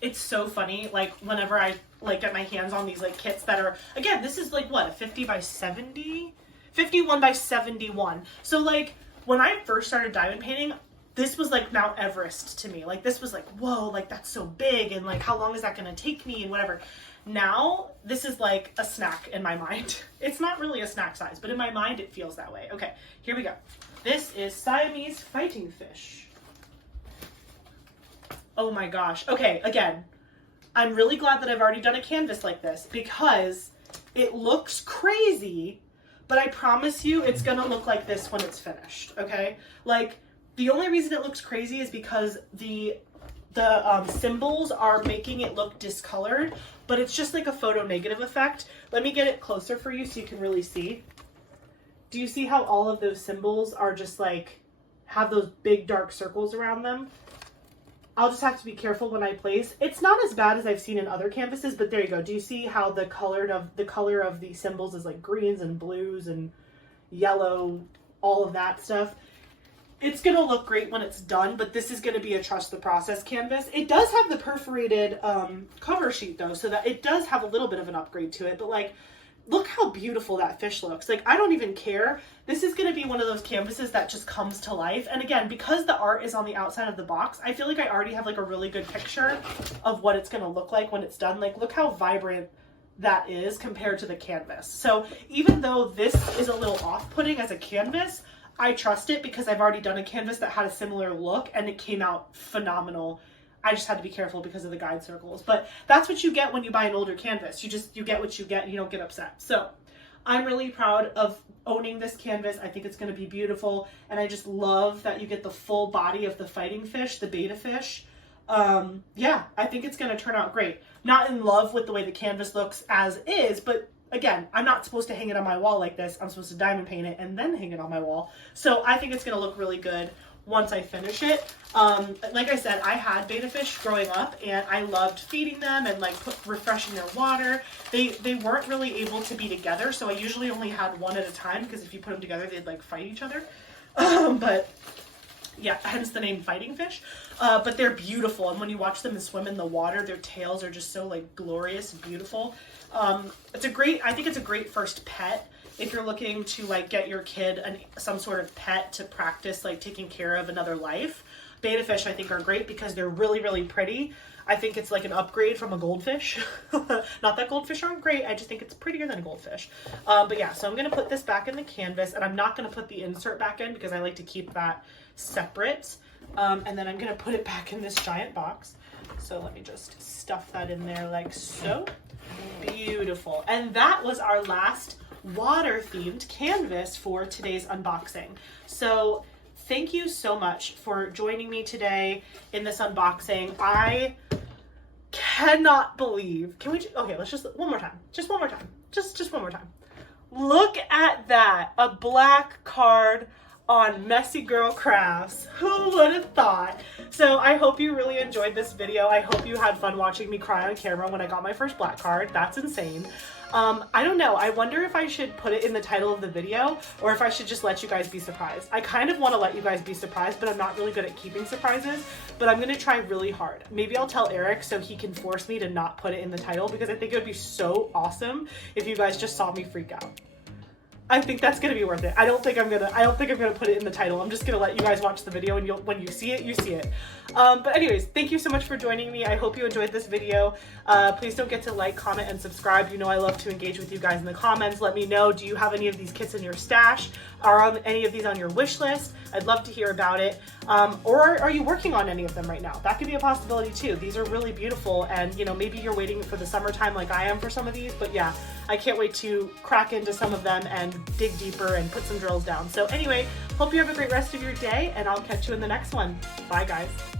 It's so funny. Like whenever I like get my hands on these like kits that are, again, this is like what, a 50 by 70? 51 by 71. So like when I first started diamond painting, this was like Mount Everest to me. Like this was like, whoa, like that's so big, and like how long is that gonna take me and whatever. Now this is like a snack in my mind. It's not really a snack size, but in my mind it feels that way. Okay, here we go. This is Siamese fighting fish. Oh my gosh. Okay, again, I'm really glad that I've already done a canvas like this because it looks crazy, but I promise you it's gonna look like this when it's finished, okay? Like, the only reason it looks crazy is because the symbols are making it look discolored, but it's just like a photo negative effect. Let me get it closer for you so you can really see. Do you see how all of those symbols are just like, have those big dark circles around them? I'll just have to be careful when I place. It's not as bad as I've seen in other canvases, but there you go. Do you see how the color of the symbols is like greens and blues and yellow, all of that stuff? It's going to look great when it's done, but this is going to be a trust the process canvas. It does have the perforated cover sheet though, so that it does have a little bit of an upgrade to it, but like, look how beautiful that fish looks. Like, I don't even care. This is going to be one of those canvases that just comes to life. And again, because the art is on the outside of the box, I feel like I already have like a really good picture of what it's going to look like when it's done. Like, look how vibrant that is compared to the canvas. So even though this is a little off-putting as a canvas, I trust it because I've already done a canvas that had a similar look and it came out phenomenal. I just had to be careful because of the guide circles, but that's what you get when you buy an older canvas. You get what you get and you don't get upset. So I'm really proud of owning this canvas. I think it's going to be beautiful. And I just love that you get the full body of the fighting fish, the beta fish. Yeah, I think it's going to turn out great. Not in love with the way the canvas looks as is, but again, I'm not supposed to hang it on my wall like this. I'm supposed to diamond paint it and then hang it on my wall. So I think it's going to look really good once I finish it. Like I said, I had beta fish growing up and I loved feeding them and like refreshing their water. They weren't really able to be together, so I usually only had one at a time because if you put them together, they'd like fight each other. But yeah, hence the name fighting fish. But they're beautiful, and when you watch them swim in the water, their tails are just so like glorious and beautiful. I think it's a great first pet if you're looking to like get your kid some sort of pet to practice like taking care of another life. Beta fish I think are great because they're really, really pretty. I think it's like an upgrade from a goldfish. Not that goldfish aren't great, I just think it's prettier than a goldfish. But yeah, so I'm going to put this back in the canvas, and I'm not going to put the insert back in because I like to keep that separate. And then I'm going to put it back in this giant box. So let me just stuff that in there like so. Beautiful. And that was our last water themed canvas for today's unboxing. So thank you so much for joining me today in this unboxing. I cannot believe, okay, let's just one more time. Just one more time. Just one more time. Look at that. A black card on Messy Girl Crafts. Who would have thought? So I hope you really enjoyed this video. I hope you had fun watching me cry on camera when I got my first black card. That's insane. I don't know. I wonder if I should put it in the title of the video or if I should just let you guys be surprised. I kind of want to let you guys be surprised, but I'm not really good at keeping surprises, but I'm going to try really hard. Maybe I'll tell Eric so he can force me to not put it in the title because I think it would be so awesome if you guys just saw me freak out. I think that's gonna be worth it. I don't think I'm gonna put it in the title. I'm just gonna let you guys watch the video, and when you see it, you see it. But anyways, thank you so much for joining me. I hope you enjoyed this video. Please don't forget to like, comment, and subscribe. You know I love to engage with you guys in the comments. Let me know, do you have any of these kits in your stash? Are any of these on your wish list? I'd love to hear about it. Or are you working on any of them right now? That could be a possibility too. These are really beautiful, and you know, maybe you're waiting for the summertime like I am for some of these, but yeah, I can't wait to crack into some of them and dig deeper and put some drills down. So anyway, hope you have a great rest of your day, and I'll catch you in the next one. Bye guys.